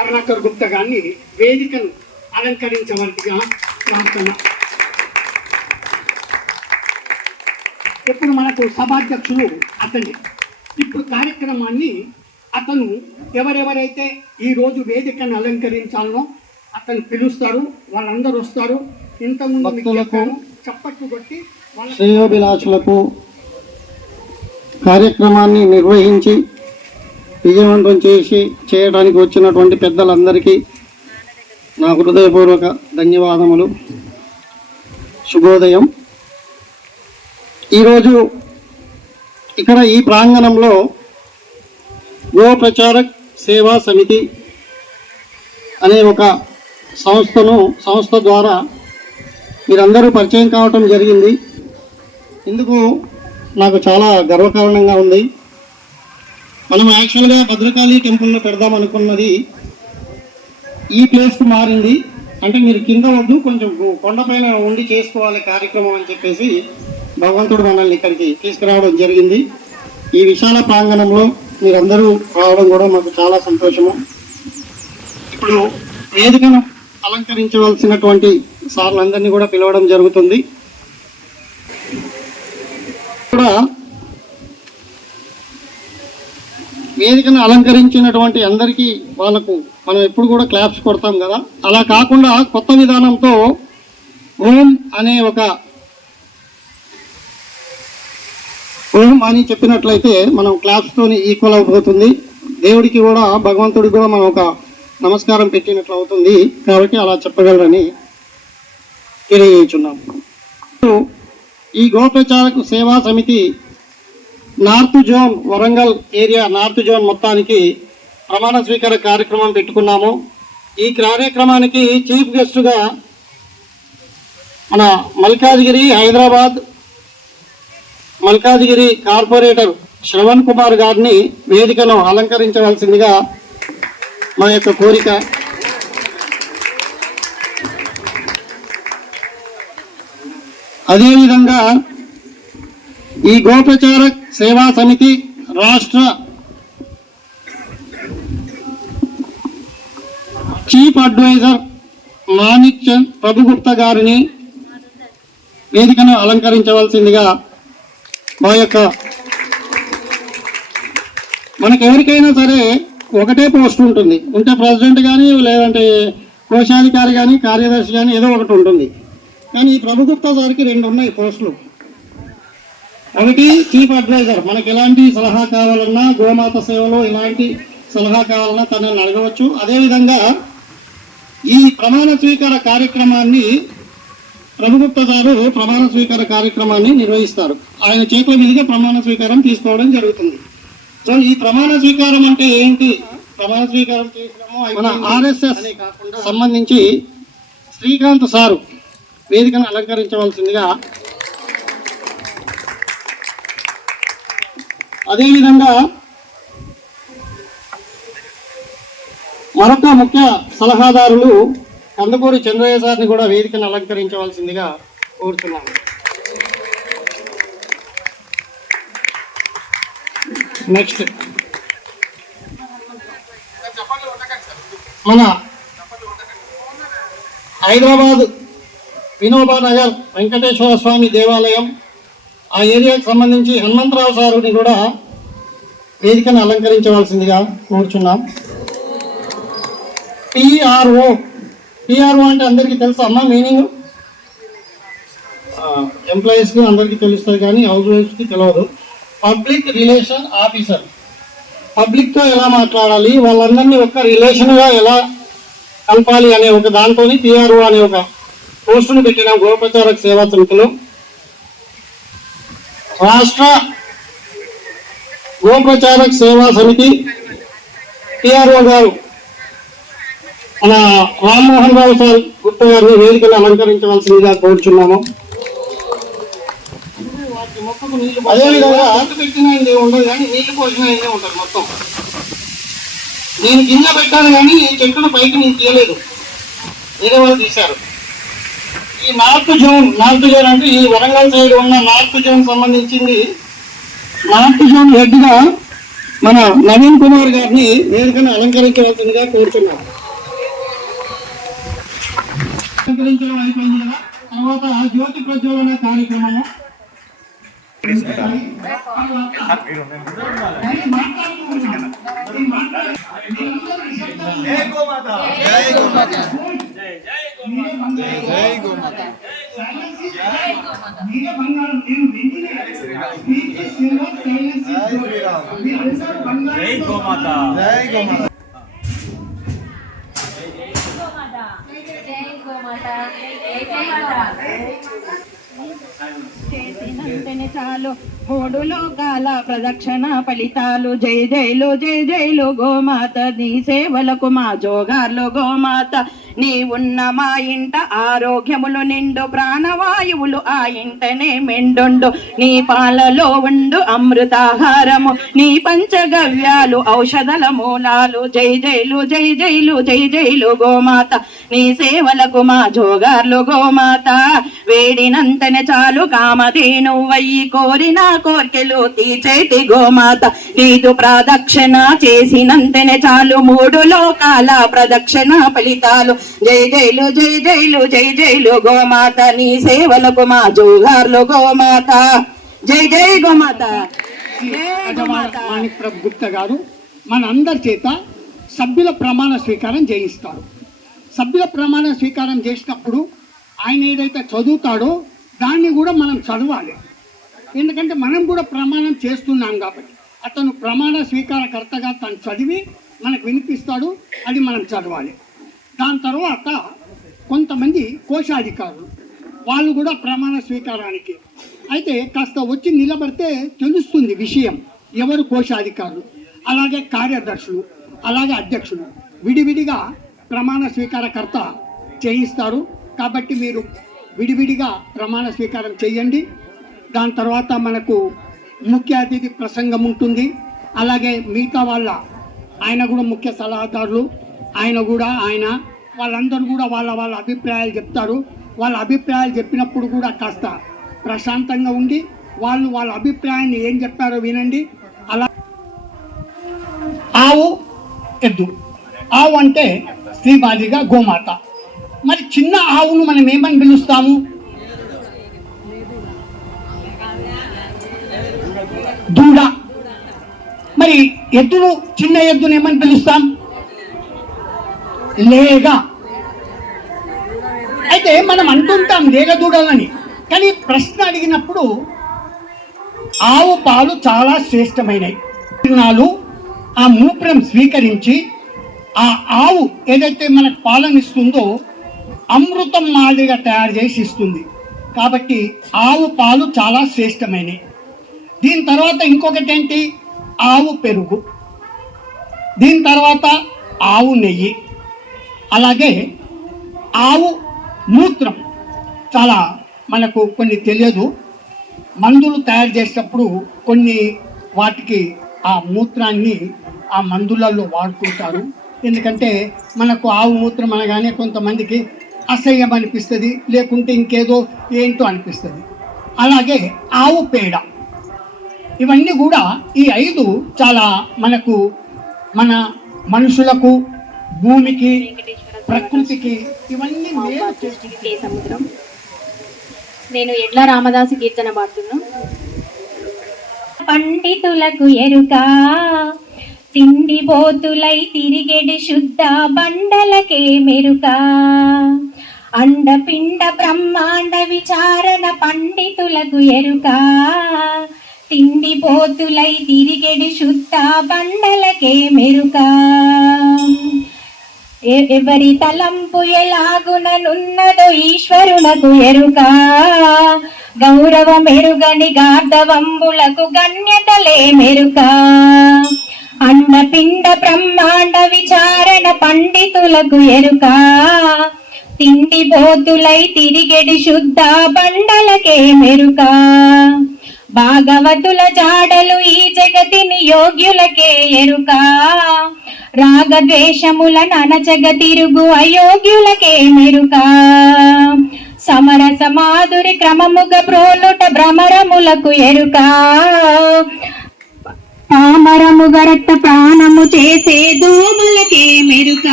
కరుణాకర్ గుప్తా గారిని వేదికను అలంకరించవలసిగా కోరుతున్నాం. ఇప్పుడు మనకు సభాధ్యక్షులు అతన్ని ఇప్పుడు కార్యక్రమాన్ని అతను ఎవరెవరైతే ఈరోజు వేదికను అలంకరించాలనో అతను పిలుస్తారు, వాళ్ళందరూ వస్తారు. ఇంతకుముందు చప్పట్లు కొట్టి శ్రేయోభిలాషులకు కార్యక్రమాన్ని నిర్వహించి విజయవంతం చేయడానికి వచ్చినటువంటి పెద్దలందరికీ నా హృదయపూర్వక ధన్యవాదములు. శుభోదయం. ఈరోజు ఇక్కడ ఈ ప్రాంగణంలో గో ప్రచారక్ సేవా సమితి అనే ఒక సంస్థ ద్వారా మీరందరూ పరిచయం కావటం జరిగింది. ఇందుకు నాకు చాలా గర్వకారణంగా ఉంది. మనం యాక్చువల్గా భద్రకాళి టెంపుల్లో పెడదాం అనుకున్నది ఈ ప్లేస్కు మారింది. అంటే మీరు కింద వద్దు, కొంచెం కొండపైన ఉండి చేసుకోవాలి కార్యక్రమం అని చెప్పేసి భగవంతుడు మనల్ని ఇక్కడికి తీసుకురావడం జరిగింది. ఈ విశాల ప్రాంగణంలో మీరందరూ రావడం కూడా మాకు చాలా సంతోషము. ఇప్పుడు వేదికను అలంకరించవలసినటువంటి సార్లందరినీ కూడా పిలవడం జరుగుతుంది. కూడా వేదికను అలంకరించినటువంటి అందరికీ వాళ్ళకు మనం ఎప్పుడు కూడా క్లాప్స్ కొడతాం కదా, అలా కాకుండా కొత్త విధానంతో ఓం అనే ఒక ఓం అని చెప్పినట్లయితే మనం క్లాప్స్తోని ఈక్వల్ అయిపోతుంది. దేవుడికి కూడా భగవంతుడికి కూడా మనం ఒక నమస్కారం పెట్టినట్లు అవుతుంది. కాబట్టి అలా చెప్పగలరని తెలియజేస్తున్నాం. ఈ గోప్రచారక సేవా సమితి north zone, Warangal area north zone మొత్తానికి ప్రమాణ స్వీకార కార్యక్రమం పెట్టుకున్నాము. ఈ కార్యక్రమానికి చీఫ్ గెస్ట్గా మన మల్కాజిగిరి కార్పొరేటర్ శ్రవణ్ కుమార్ గారిని వేదికను అలంకరించవలసిందిగా మా యొక్క కోరిక. అదేవిధంగా ఈ గోప్రచారక్ సేవా సమితి రాష్ట్ర చీఫ్ అడ్వైజర్ మాణిక్ చంద్ ప్రభుగుప్తా గారిని వేదికను అలంకరించవలసిందిగా మా యొక్క మనకెవరికైనా సరే ఒకటే పోస్ట్ ఉంటుంది, ఉంటే ప్రెసిడెంట్ కానీ లేదంటే కోశాధికారి కానీ కార్యదర్శి కానీ ఏదో ఒకటి ఉంటుంది. కానీ ఈ ప్రభుగుప్తా గారికి 2 ఉన్నాయి పోస్టులు. ఒకటి చీఫ్ అడ్వైజర్, మనకి ఎలాంటి సలహా కావాలన్నా గోమాత సేవలో ఎలాంటి సలహా కావాలన్నా తనని అడగవచ్చు. అదేవిధంగా ఈ ప్రమాణ స్వీకార కార్యక్రమాన్ని ప్రభుగుప్తా గారు ప్రమాణ స్వీకార కార్యక్రమాన్ని నిర్వహిస్తారు. ఆయన చేతుల మీదుగా ప్రమాణ స్వీకారం తీసుకోవడం జరుగుతుంది. సో ఈ ప్రమాణ స్వీకారం అంటే ఏంటి? ప్రమాణ స్వీకారం చేసినాము మన RSS సంబంధించి శ్రీకాంత్ సారు వేదికను అలంకరించవలసిందిగా, అదేవిధంగా మరొక ముఖ్య సలహాదారులు కందుకూరి చంద్రయ్య సార్ని కూడా వేదికను అలంకరించవలసిందిగా కోరుతున్నాను. నెక్స్ట్ మన హైదరాబాద్ వినోబా నగర్ వెంకటేశ్వర స్వామి దేవాలయం ఆ ఏరియాకి సంబంధించి హనుమంతరావు సారుని కూడా వేదికను అలంకరించవలసిందిగా కోరుచున్నాం. PRO అంటే అందరికీ తెలుసు అమ్మా మీనింగ్? ఎంప్లాయీస్కి అందరికీ తెలుస్తుంది కానీ హౌస్ వైఫ్స్కి తెలియదు. Public relation officer. పబ్లిక్తో ఎలా మాట్లాడాలి, వాళ్ళందరినీ ఒక రిలేషన్గా ఎలా కలపాలి అనే ఒక దాంతో PRO అనే ఒక పోస్టును పెట్టిన గోప్రచారక సేవా సమితిలో రాష్ట్ర గోప్రచారక సేవా సమితి PRO గారు మన రామ్మోహన్ రావు సార్ గుప్తా గారిని వేదికను అలంకరించవలసిందిగా కోరుచున్నాము. అదేవిధంగా అంటు పెట్టిన ఉండదు కానీ నీళ్లు పోసిన ఉంటారు మొత్తం. నేను గింజ పెట్టాను కానీ ఈ చెట్టును పైకి నేను తీయలేదు, వేరే వాళ్ళు తీశారు. ఈ నార్త్ జోన్ అంటే ఈ వరంగల్ సైడ్ ఉన్న నార్త్ జోన్ సంబంధించింది. నార్త్ జోన్ హెడ్గా మన నవీన్ కుమార్ గారిని వేదికను అలంకరించవలసిందిగా కోరుతున్నాం. అలంకరించడం అయిపోయింది కదా, తర్వాత జ్యోతి ప్రజ్వలన కార్యక్రమము. చేసినంతనే చాలు మూడు లోకాల ప్రదక్షిణ ఫలితాలు. జై జైలు జై జైలు గోమాత, నీ సేవలకు మా జోగార్లు గోమాత. నీ ఉన్న మా ఇంట ఆరోగ్యములు నిండు, ప్రాణవాయువులు ఆ ఇంటనే మెండుండు. నీ పాలలో ఉండు అమృతాహారము, నీ పంచగవ్యాలు ఔషధల మూలాలు. జై జైలు జై జైలు జై జైలు గోమాత, నీ సేవలకు మా జోగార్లు గోమాత. వేడినంతనే చాలు కామధేను వయ్యి, కోరిన కోర్కెలు తీర్చేటి గోమాత. నీదు ప్రదక్షిణ చేసినంతనే చాలు మూడు లోకాల ప్రదక్షిణ ఫలితాలు. జై జైలు జై జైలు జై జైలు గోమాత, నీ సేవలకు మా జోగార్లు గోమాత. జై జై గోమాత. మాణిక్ ప్రభు గుప్తా గారు మన అందరి చేత సభ్యుల ప్రమాణ స్వీకారం చేయిస్తారు. సభ్యుల ప్రమాణ స్వీకారం చేసినప్పుడు ఆయన ఏదైతే చదువుతాడో దాన్ని కూడా మనం చదవాలి. ఎందుకంటే మనం కూడా ప్రమాణం చేస్తున్నాం కాబట్టి అతను ప్రమాణ స్వీకారకర్తగా తను చదివి మనకు వినిపిస్తాడు, అది మనం చదవాలి. దాని తర్వాత కొంతమంది కోశాధికారులు వాళ్ళు కూడా ప్రమాణ స్వీకారానికి అయితే కాస్త వచ్చి నిలబడితే తెలుస్తుంది విషయం ఎవరు కోశాధికారులు. అలాగే కార్యదర్శులు, అలాగే అధ్యక్షులు విడివిడిగా ప్రమాణ స్వీకారకర్త చేయిస్తారు. కాబట్టి మీరు విడివిడిగా ప్రమాణ స్వీకారం చేయండి. దాని తర్వాత మనకు ముఖ్య అతిథి ప్రసంగం ఉంటుంది. అలాగే మిగతా ఆయన కూడా ముఖ్య సలహాదారులు, ఆయన వాళ్ళందరూ కూడా వాళ్ళ అభిప్రాయాలు చెప్తారు. వాళ్ళ అభిప్రాయాలు చెప్పినప్పుడు కూడా కాస్త ప్రశాంతంగా ఉండి వాళ్ళ అభిప్రాయాన్ని ఏం చెప్పారో వినండి. అలా ఆవు ఎద్దు, ఆవు అంటే శ్రీబాలిగా గోమాత. మరి చిన్న ఆవును మనం ఏమని పిలుస్తాము? దూడ. మరి ఎద్దును, చిన్న ఎద్దును ఏమని పిలుస్తాం? లేగ. అయితే మనం అంటుంటాం లేగ దూడలని, కానీ ప్రశ్న అడిగినప్పుడు ఆవు పాలు చాలా శ్రేష్టమైనవి. ఆ మూత్రం స్వీకరించి ఆ ఆవు ఏదైతే మనకు పాలనిస్తుందో అమృతం మాదిరిగా తయారు చేసి ఇస్తుంది. కాబట్టి ఆవు పాలు చాలా శ్రేష్టమైనవి. దీని తర్వాత ఇంకొకటి ఏంటి? ఆవు పెరుగు. దీని తర్వాత ఆవు నెయ్యి. అలాగే ఆవు మూత్రం చాలా మనకు కొన్ని తెలియదు. మందులు తయారు చేసేటప్పుడు కొన్ని వాటికి ఆ మూత్రాన్ని ఆ మందులలో వాడుకుంటారు. ఎందుకంటే మనకు ఆవు మూత్రం అనగానే కొంతమందికి అసహ్యం అనిపిస్తుంది, లేకుంటే ఇంకేదో ఏంటో అనిపిస్తుంది. అలాగే ఆవు పేడ. ఇవన్నీ కూడా ఈ 5 చాలా మనకు మన మనుషులకు, భూమికి, ప్రకృతికి ఇవన్నీ మేలు చేస్తుంది. సముద్రం. నేను ఎడ్ల రామదాసు కీర్తన పాడుతున్నా. పండితులకు ఎరుక తిండి బోతులై తిరిగెడి శుద్ధ బండలకే మెరుక. అండపిండ బ్రహ్మాండ విచారణ పండితులకు ఎరుక తిండి బోతులై తిరిగెడి శుద్ధ బండలకే మెరుక. ఎవరి తలంపు ఎలాగుననున్నదో ఈశ్వరునకు ఎరుక. గౌరవ మెరుగని గార్ధవంబులకు గణ్యతలే మెరుక. అండపిండ బ్రహ్మాండ విచారణ పండితులకు ఎరుక తిండి బోతులై తిరిగెడి శుద్ధ బండలకే మెరుక. భాగవతుల జాడలు ఈ జగతిని యోగ్యులకే ఎరుక. రాగద్వేషముల ననచగ తిరుగు అయోగ్యులకే మెరుక. సమరస మాధురి క్రమముగ ప్రోలుట భ్రమరములకు ఎరుక. పామరము గరట్ట ప్రాణము చేసే దోమలకే మెరుక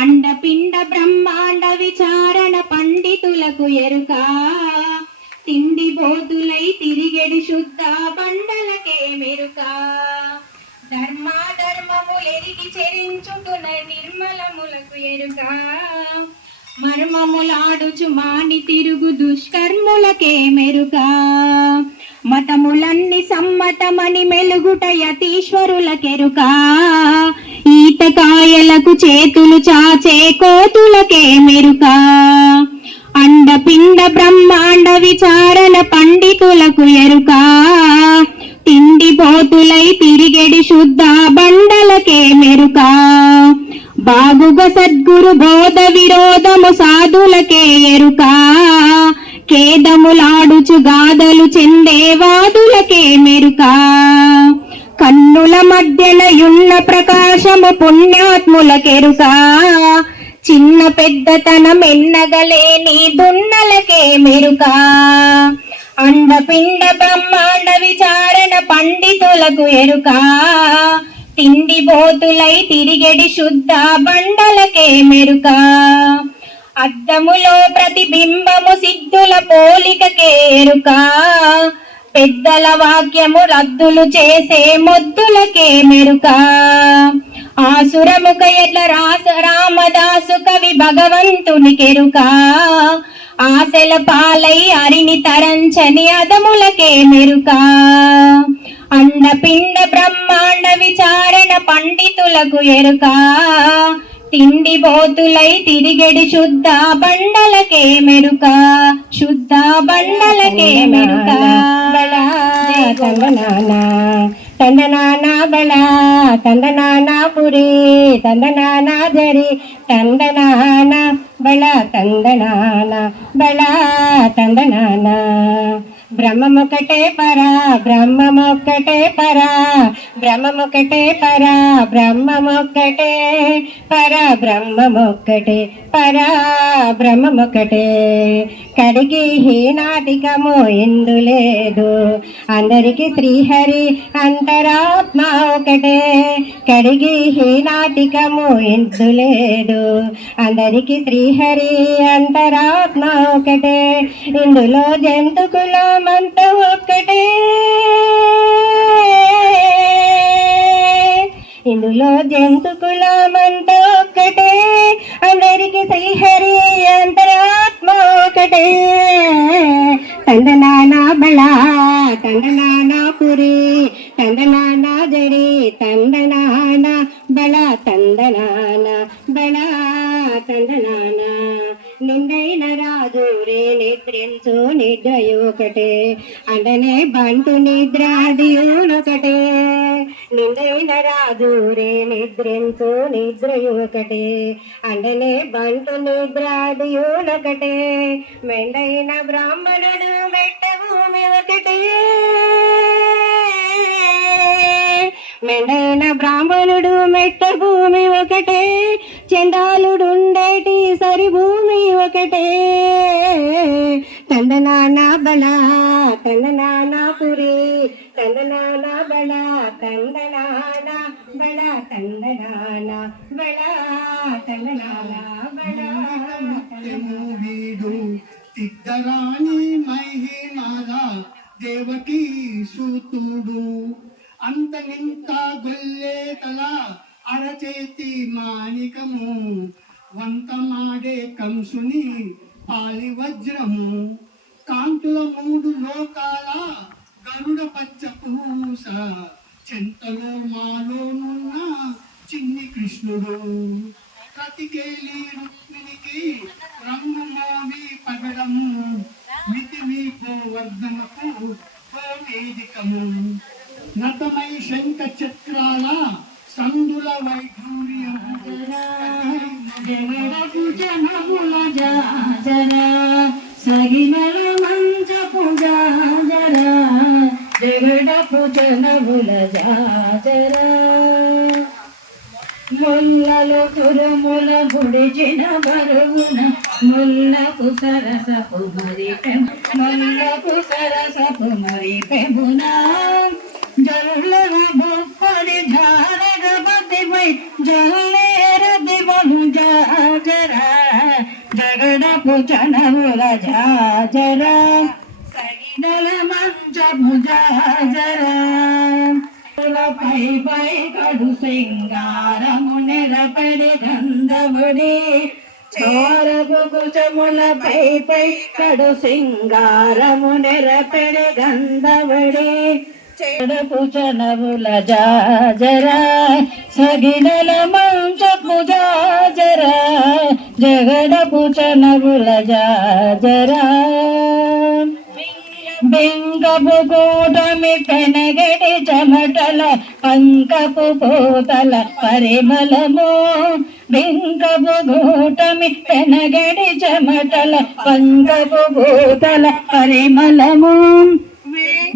అండపిండ బ్రహ్మాండ విచారణ పండితులకు ఎరుక తిండి బోతులై తిరిగెడి శుద్ధ బండలకే మెరుక ధర్మాధర్మములెరిగి చెరించుకున్న నిర్మలములకు ఎరుక మర్మములాడుచు మాని తిరుగు దుష్కర్ములకే మెరుక మతములన్నీ సమ్మతమని మెలుగుట యతీశ్వరులకెరుక ఈతకాయలకు చేతులు చాచే కోతులకే మెరుక అండపిండ బ్రహ్మాండ విచారణ పండితులకు ఎరుక తిండి పోతులై తిరిగెడి శుద్ధ బండలకే మెరుక బాగుగా సద్గురు బోధ విరోధము సాధులకే ఎరుక ఖేదములాడుచు గాథలు చెందే వాదులకే మెరుక కన్నుల మధ్యనయున్న ప్రకాశము పుణ్యాత్ములకెరుక చిన్న పెద్దతనం ఎన్నగలేని దున్నలకే మెరుక అండపిండ బ్రహ్మాండ విచారణ పండితులకు ఎరుక తిండి బోతులై తిరిగెడి శుద్ధ బండలకే మెరుక అద్దములో ప్రతిబింబము సిద్ధుల పోలికకే ఎరుక పెద్దల వాక్యము రద్దులు చేసే మొద్దులకే మెరుక ఆసురముఖ ఎట్ల రామదాసు కవి భగవంతునికెరుక ఆశల పాలై అరిని తరంచని అదములకే మెరుక అండపిండ బ్రహ్మాండ విచారణ పండితులకు ఎరుక తిండి బోతులై తిరిగెడి శుద్ధ బండలకే మెరుక శుద్ధ బండలకే మెరుక తందనానా బళ తందనానా పురి తందనానా జరి తందనానా బళ తందనానా బళ తందనానా బ్రహ్మమొక్కటే పరా బ్రహ్మమొక్కటే పరా బ్రహ్మమొక్కటే పరా బ్రహ్మమొక్కటే పరా బ్రహ్మమొక్కటే పరా బ్రహ్మమొక్కటే కడిగి హీనాటికము ఎందు లేదు అందరికి శ్రీహరి అంతరాత్మ ఒకటే కడిగి హీనాటికము ఎందు లేదు అందరికి శ్రీహరి అంతరాత్మ ఒకటే ఇందులో జంతుకులమంత ఒక్కటే ఇందులో జంతుకులమంత ఒక్కటే అందరికి శ్రీహరి అంతరాత్మ ఒకటే తందనానా బళ తందనానా పురి తందనానా జరి తందనానా బళ తందనానా బళ తందనానా నిందైన రాజు రే నిద్రించు నిద్రయు ఒకటే అండనే బంటు నిద్రాదియునొకటే నిందైన రాజు రే నిద్రించు నిద్రయు ఒకటే అండనే బంటు నిద్రాదియునొకటే మెండైన బ్రాహ్మణుడు మెట్ట భూమి ఒకటే మెండైన బ్రాహ్మణుడు మెట్ట భూమి ఒకటే చండాలుడుండేటి సరి భూమి ఒకటే తందనానా బళ తందనానా పురి తందనానా బళ తందనానా బళ తందనానా బళ తందనానా బళ వీడు తిద్దరాణి మహిమాల దేవకీ సూతుడు అంత నింత గొల్లే తల అరచేతి మాణికము వంతమాడే కంసుని పాలి వజ్రము కాంతుల మూడు లోకాల గరుడ పచ్చ పూస చెంతలో మాలోనున్న చిన్ని కృష్ణుడు ప్రతికేలి రుక్మిణికి రంగు మావి పగడము మితిమి గోవర్ధనకు గోవేదికము నతమై శంఖ చక్రాల సందుల వైఢూర్యము జగడపు జనముల జాజర సగినల మంచపు జాజర జగడపు జనముల జాజర ముల్లలు కురుముల గుడిచిన బరువున ముల్లకు సరసపు మరి ముల్లకు సరసపు మరి పెమునా జల్లెర బొప్పడి జారగ బతిపై జల్లేర దివను జాజరా జగడపు చనముల జాజరా సగినల మంచపు జాజరా పై పై కడు సింగారము నెరపడి గంధవుడి చోరపు కుచముల పై పై కడు సింగారము నెరపడి గంధవుడి చెడపు చనవుల జాజరా సగినల మంచపు జాజరా జగడపు చనవుల జాజరా బింగపు కూటమి పెనగడి చెమటల పంకపు పూతల పరిమళము బింగపు కూటమి పెనగడి చెమటల పంకపు పూతల పరిమళము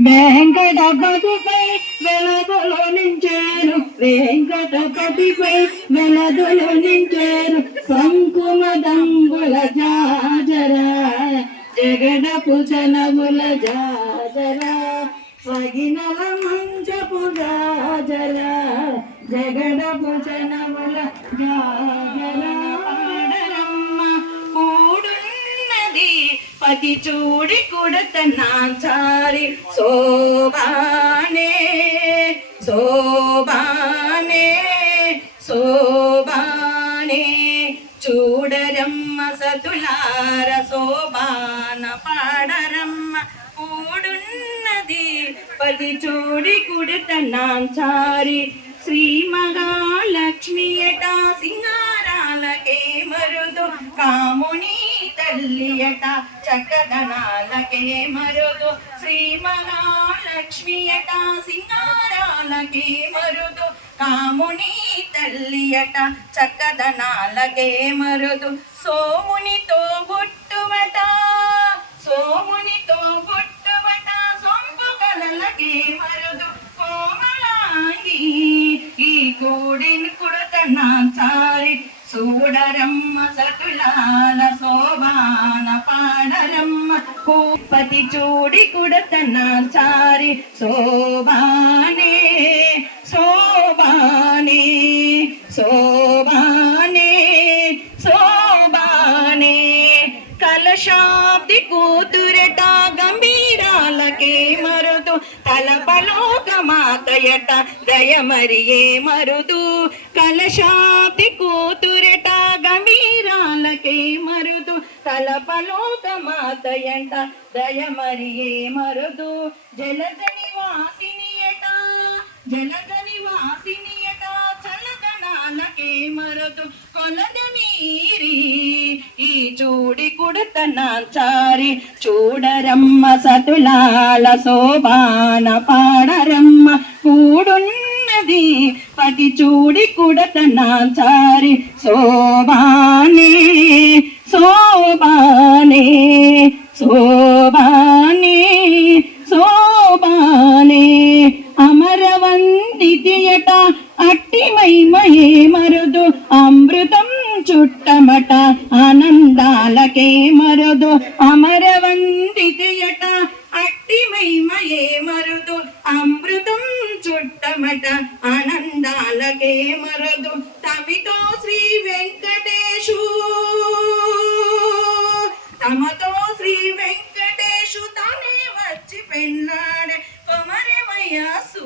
వెంకటపతిపై వెలదులు నించారు వెంకటపతిపై వెలదులు నించారు సంకుమ దంగుల జాజరా జగడపు చనముల జాజరా సగినల మంచపు జాజరా జగడపు చనముల జాజరా పాడరమ్మ కూడున్నది పతి చూడి కుడత నాచారి శోభానే శోభానే శోభానే చూడరమ్మ సతులార శోభాన పాడరమ్మ కూడున్నది పది చూడి కుడత నాంచారి శ్రీ మహాలక్ష్మియట సింగారాలకే మరుదు కాముని తల్లియట చక్కదనాలకే మరుదు శ్రీ మహాలక్ష్మియట సింగారాలకే మరుదు కాముని తల్లియట చక్కదనాలకే మరుదు సోమునితో బుట్టువట సోమునితో బుట్టువట సొంపు కలలకే మరుదు కోమలాంగి ఈ కూడిని కుడత నాచారి చూడరమ్మ సతులాల శోభాన పాడరమ్మ పూపతి చూడి కుడత నాచారి శోభానే శోభానే శోభానే శోభానే కలశాబ్ది కూతురట గంభీరాలకే మరుదు తలపలోక మాతయట దయమరియే మరుదు కలశాబ్ది కూతురట గంభీరాలకే మరుదు తలపలోక మాతయంట దయమరియే మరుదు జలదని వాసినియట జలదని వాసినియట చల్లదనాలకే మరుదు కొలద మీరి ఈ చూడి కుడత నాచారి చూడరమ్మ సతులాల శోభాన పాడరమ్మ కూడున్నది పతి చూడి కుడత నాచారి శోభానే శోభానే శోభానే శోభానే అమరవంతియట అట్టిమైమయే మరుదు అమృతం చుట్టమట ఆనందాలకే మరుదు అమరవంతియట అట్టిమైమయే మరుదు అమృతం చుట్టమట ఆనందాలకే మరుదు తమితో శ్రీ వెంకటేశు తమతో శ్రీ వెంకటేశు తానే వచ్చి పెళ్ళాడే కొమరమయ్యాసు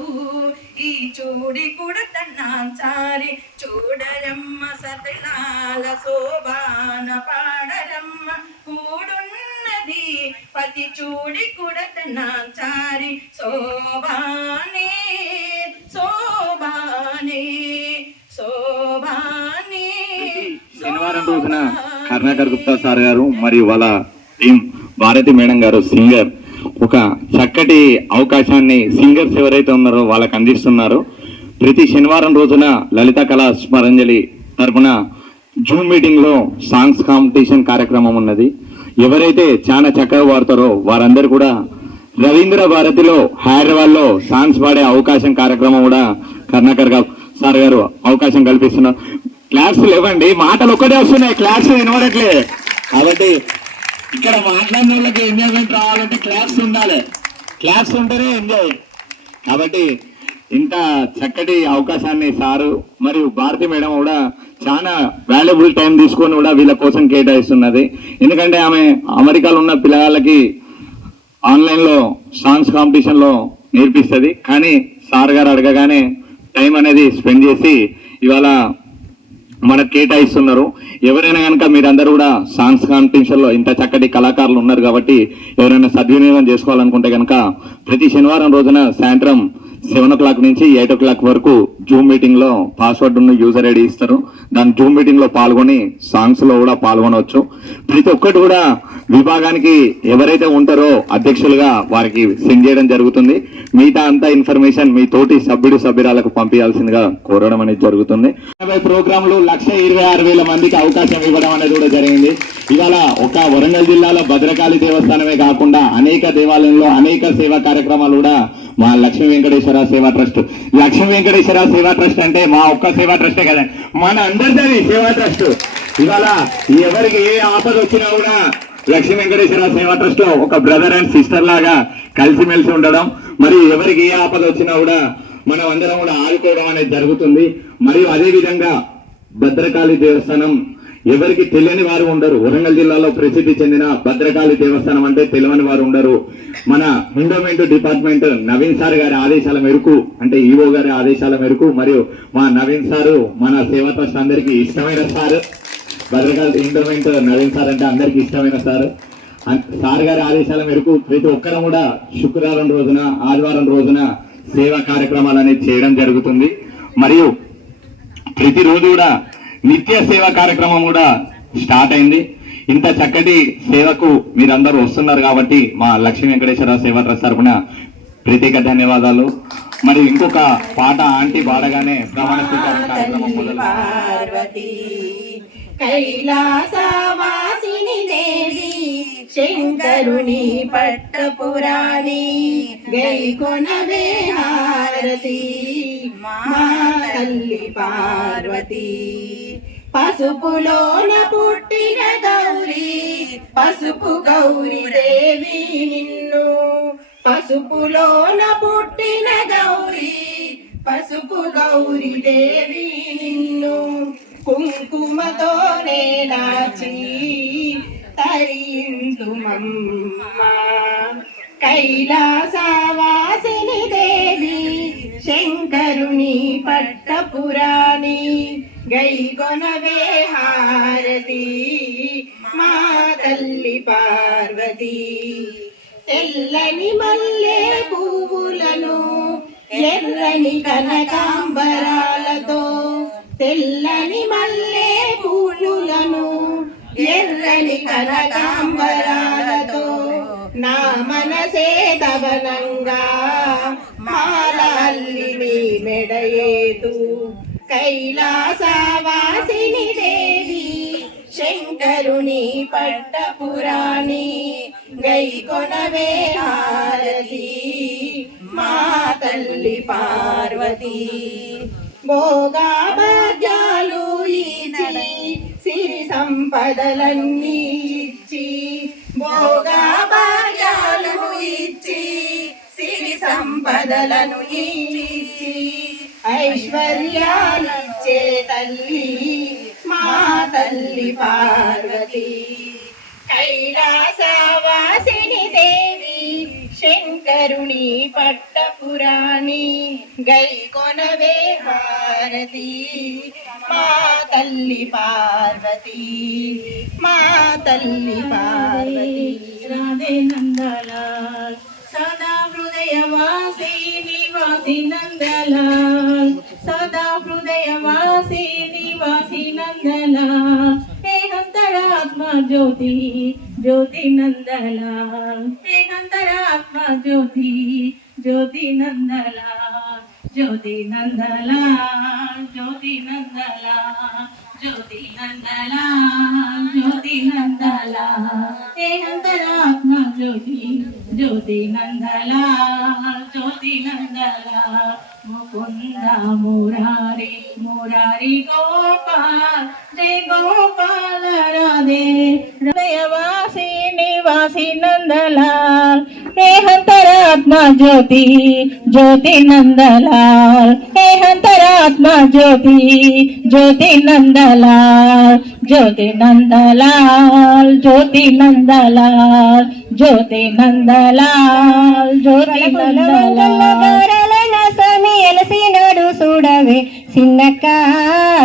ఈ చూడి కుడత నాచారి చూడరమ్మ సతలాల శోభాన పాడరమ్మ కూడున్నది పతి చూడి కుడత నాచారి శోభానే శోభానే శోభానే శనివారం రోజున కరుణాకర్ గుప్తా సార్ గారు మరియు వాళ్ళ టీం భారతి మేడం గారు సింగర్ ఒక చక్కటి అవకాశాన్ని సింగర్స్ ఎవరైతే ఉన్నారో వాళ్ళకి అందిస్తున్నారు. ప్రతి శనివారం రోజున లలిత కళా స్మరంజలి తరపున జూమ్ మీటింగ్ లో సాంగ్స్ కాంపిటీషన్ కార్యక్రమం ఉన్నది. ఎవరైతే చాలా చక్కగా పాడతారో వారందరూ కూడా రవీంద్ర భారతిలో హైదరాబాద్ లో సాంగ్స్ పాడే అవకాశం కార్యక్రమం కూడా కరుణాకర్ సార్ గారు అవకాశం కల్పిస్తున్నారు. క్లాస్ లేవండి, మాటలు ఒక్కటే వస్తున్నాయి, క్లాస్ వినవడట్లే. కాబట్టి ఇక్కడ మాట్లాడిన వాళ్ళకి ఎంజాయ్మెంట్ రావాలంటే క్లాస్ ఉండాలి, క్లాస్ ఉంటేనే ఎంజాయ్. కాబట్టి ఇంత చక్కటి అవకాశాన్ని సారు మరియు భారతి మేడం కూడా చాలా వాల్యుబుల్ టైం తీసుకొని కూడా వీళ్ళ కోసం కేటాయిస్తున్నది. ఎందుకంటే ఆమె అమెరికాలో ఉన్న పిల్లగాళ్ళకి ఆన్లైన్లో సాంగ్స్ కాంపిటీషన్లో నేర్పిస్తుంది. కానీ సార్ గారు అడగగానే టైం అనేది స్పెండ్ చేసి ఇవాళ మనకు కేటాయిస్తున్నారు. ఎవరైనా కనుక మీరందరూ కూడా సాంగ్స్ కాంపిటీషన్లో ఇంత చక్కటి కళాకారులు ఉన్నారు కాబట్టి ఎవరైనా సద్వినియోగం చేసుకోవాలనుకుంటే కనుక ప్రతి శనివారం రోజున సాయంత్రం 7 o'clock నుంచి 8 o'clock వరకు జూమ్ మీటింగ్ లో పాస్వర్డ్ ఉన్న యూజర్ ఐడి ఇస్తారు. దాని జూమ్ మీటింగ్ లో పాల్గొని సాంగ్స్ లో కూడా పాల్గొనవచ్చు. ప్రతి ఒక్కటి కూడా విభాగానికి ఎవరైతే ఉంటారో అధ్యక్షులుగా వారికి సెండ్ చేయడం జరుగుతుంది. మిగతా అంతా ఇన్ఫర్మేషన్ మీ తోటి సభ్యురాలకు పంపించాల్సిందిగా కోరడం అనేది జరుగుతుంది. 80 ప్రోగ్రాంలు 1,26,000 మందికి అవకాశం ఇవ్వడం అనేది కూడా జరిగింది. ఇవాళ ఒక వరంగల్ జిల్లాలో భద్రకాళి దేవస్థానమే కాకుండా అనేక దేవాలయంలో అనేక సేవా కార్యక్రమాలు కూడా మా లక్ష్మీ వెంకటేశ్వర సేవా ట్రస్ట్. లక్ష్మీ వెంకటేశ్వర సేవా ట్రస్ట్ అంటే మా ఒక్క సేవా ట్రస్టే కదా, మన అందరిది సేవా ట్రస్ట్. ఇవాళ ఎవరికి ఏ ఆపద వచ్చినా కూడా లక్ష్మీ వెంకటేశ్వర సేవా ట్రస్ట్ లో ఒక బ్రదర్ అండ్ సిస్టర్ లాగా కలిసిమెలిసి ఉండడం, మరి ఎవరికి ఏ ఆపద వచ్చినా కూడా మనం అందరం కూడా ఆదుకోవడం అనేది జరుగుతుంది. మరియు అదే విధంగా భద్రకాళి దేవస్థానం ఎవరికి తెలియని వారు ఉండరు. వరంగల్ జిల్లాలో ప్రసిద్ధి చెందిన భద్రకాళి దేవస్థానం అంటే తెలియని వారు ఉండరు. మన ఎండోమెంట్ డిపార్ట్మెంట్ నవీన్ సార్ గారి ఆదేశాల మేరకు, అంటే ఈవో గారి ఆదేశాల మేరకు, మరియు మా నవీన్ సారు మన సేవా ట్రస్ట్ అందరికీ ఇష్టమైన sir. Bhadrakali endowment Naveen sir అంటే అందరికీ ఇష్టమైన సార్. సార్ గారి ఆదేశాల మేరకు ప్రతి ఒక్కరు కూడా శుక్రవారం రోజున, ఆదివారం రోజున సేవా కార్యక్రమాలు అనేది చేయడం జరుగుతుంది. మరియు ప్రతిరోజు కూడా నిత్య సేవా కార్యక్రమం కూడా స్టార్ట్ అయింది. ఇంత చక్కటి సేవకు మీరందరూ వస్తున్నారు కాబట్టి మా లక్ష్మీ వెంకటేశ్వర సేవా ట్రస్ట్ తరపున ప్రత్యేక ధన్యవాదాలు. మరి ఇంకొక పాట ఆంటీ పాడగానే ప్రమాణ స్వీకారం కార్యక్రమం మొదలు. కైలాసవాసిని దేవి శంకరుని పట్టపురాణి గైకొనవే హారతి మా తల్లి పార్వతి. పసుపులోన పుట్టిన గౌరీ పసుపు గౌరీ దేవి నిన్ను, పసుపులోన పుట్టిన గౌరీ పసుపు గౌరీ దేవి నిన్ను, కుంకుమతో నేనాచి తరింతుమమ్మ. కైలాసవాసిని దేవి శంకరుని పట్టపురాణి గైకొనవే హారతి మా తల్లి పార్వతి. తెల్లని మల్లె పువ్వులను ఎర్రని కనకాంబరాలతో, తెల్లని మల్లె పూలులను ఎర్రని కనకాంబరాలతో నా మనసే దవనంగా మాలల్లి నీ మెడయేతు. కైలాసవాసిని దేవి శంకరుని పట్టపురాణి గైకొనవే హారతి మా తల్లి పార్వతి. భోగా భాగ్యాలు ఇచ్చి సిరి సంపదలన్నీ ఇచ్చి, భోగా భాగ్యాలు ఇచ్చి సిరి సంపదలను ఇచ్చి ఐశ్వర్యాలిచ్చే తల్లి మా తల్లి పార్వతి. కైలాసవాసిని దేవి శంకరుని పట్టపురాణి గైకొనవే హారతి మా తల్లి పార్వతి మా తల్లి పార్వతి. రాధే నందలాల్ సదా హృదయవాసి నివాసి నందలాల్, సదా హృదయవాసి నివాసి నందలాల్. హే అంతరాత్మ జ్యోతి జ్యోతి నందలాల్, హే అంతరాత్మ జ్యోతి జ్యోతి నందలాల్, జ్యోతి నందలాల్, జ్యోతి నందలాల్, జ్యోతి నందలాల్, జ్యోతి నందలాల్. హే అంతరాత్మ జ్యోతి జ్యోతి నందలాల్, జ్యోతి నందలాల్. ముకుంద మురారి మురారి గోపాల్ జయ గోపాల రాధే. హృదయవాసి నివాసి నందలాల్, హే అంతరాత్మ జ్యోతి జ్యోతి నందలాల్ హే అంతరాత్మ జ్యోతి జ్యోతి నందలాల్ జ్యోతి నందలాల్ జ్యోతి నందలాల్ జ్యోతి నందలాల్ జ్యోతి నందలాల్ స్వామి ఎలసినాడు చూడవే సిన్నక్క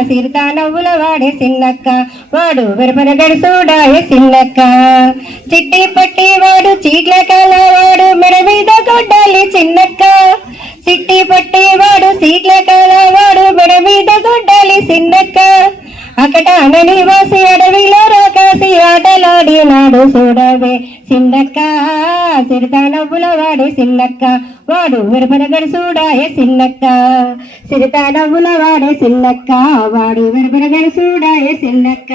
సిరితా నవ్వుల వాడే సిన్నక్క వాడు వెరపరగడు చూడాయే సిన్నక్క చిట్టి పట్టి వాడు చీట్ల కలవాడు మెడ మీద కొట్టాలి చిన్నక్క చిట్టి పట్టి వాడు సీట్ల కలవాడు మెడ మీద కొట్టాలి సిన్నక్క అకట నివాసి అడవిలో రాకాసి ఆటలాడినాడు చూడవే సిన్నక్క సిరితా నవ్వుల వాడే సిన్నక్క వాడు వెరపరగడు చూడాయే సిన్నక్క సిరితా నవ్వుల వాడే సిన్నక్క వాడు వెరపరగడు చూడాయే సిన్నక్క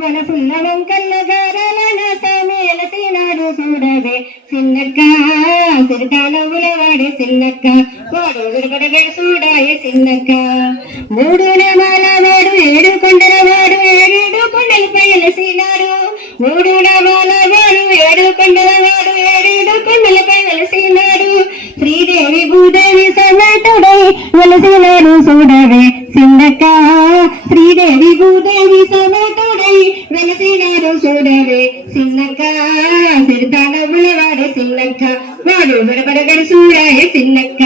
మన పుల్ల వంకల్ల గారాల సామి ఎలసినాడు చూడవే సిన్నక్క సిరితా నవ్వుల వాడే సిన్నక్క వాడు వెరపరగడు చూడాయే సిన్నక్క మూడు నామాల వాడు ఏడు కొండల వాడు ఏడు కొండలపై వెలసినాడు మూడు నామాల వాడు ఏడు కొండల వాడు ఏడు కొండలపై వెలసినాడు శ్రీదేవి భూదేవి సమేతుడై వెలసినాడు చూడవే సిన్నక్క శ్రీదేవి భూదేవి సమేతుడై వెలసినాడు చూడవే సిన్నక్క సిరితా నవ్వుల వాడే సిన్నక్క వాడు వెరపరగడు చూడాయే సిన్నక్క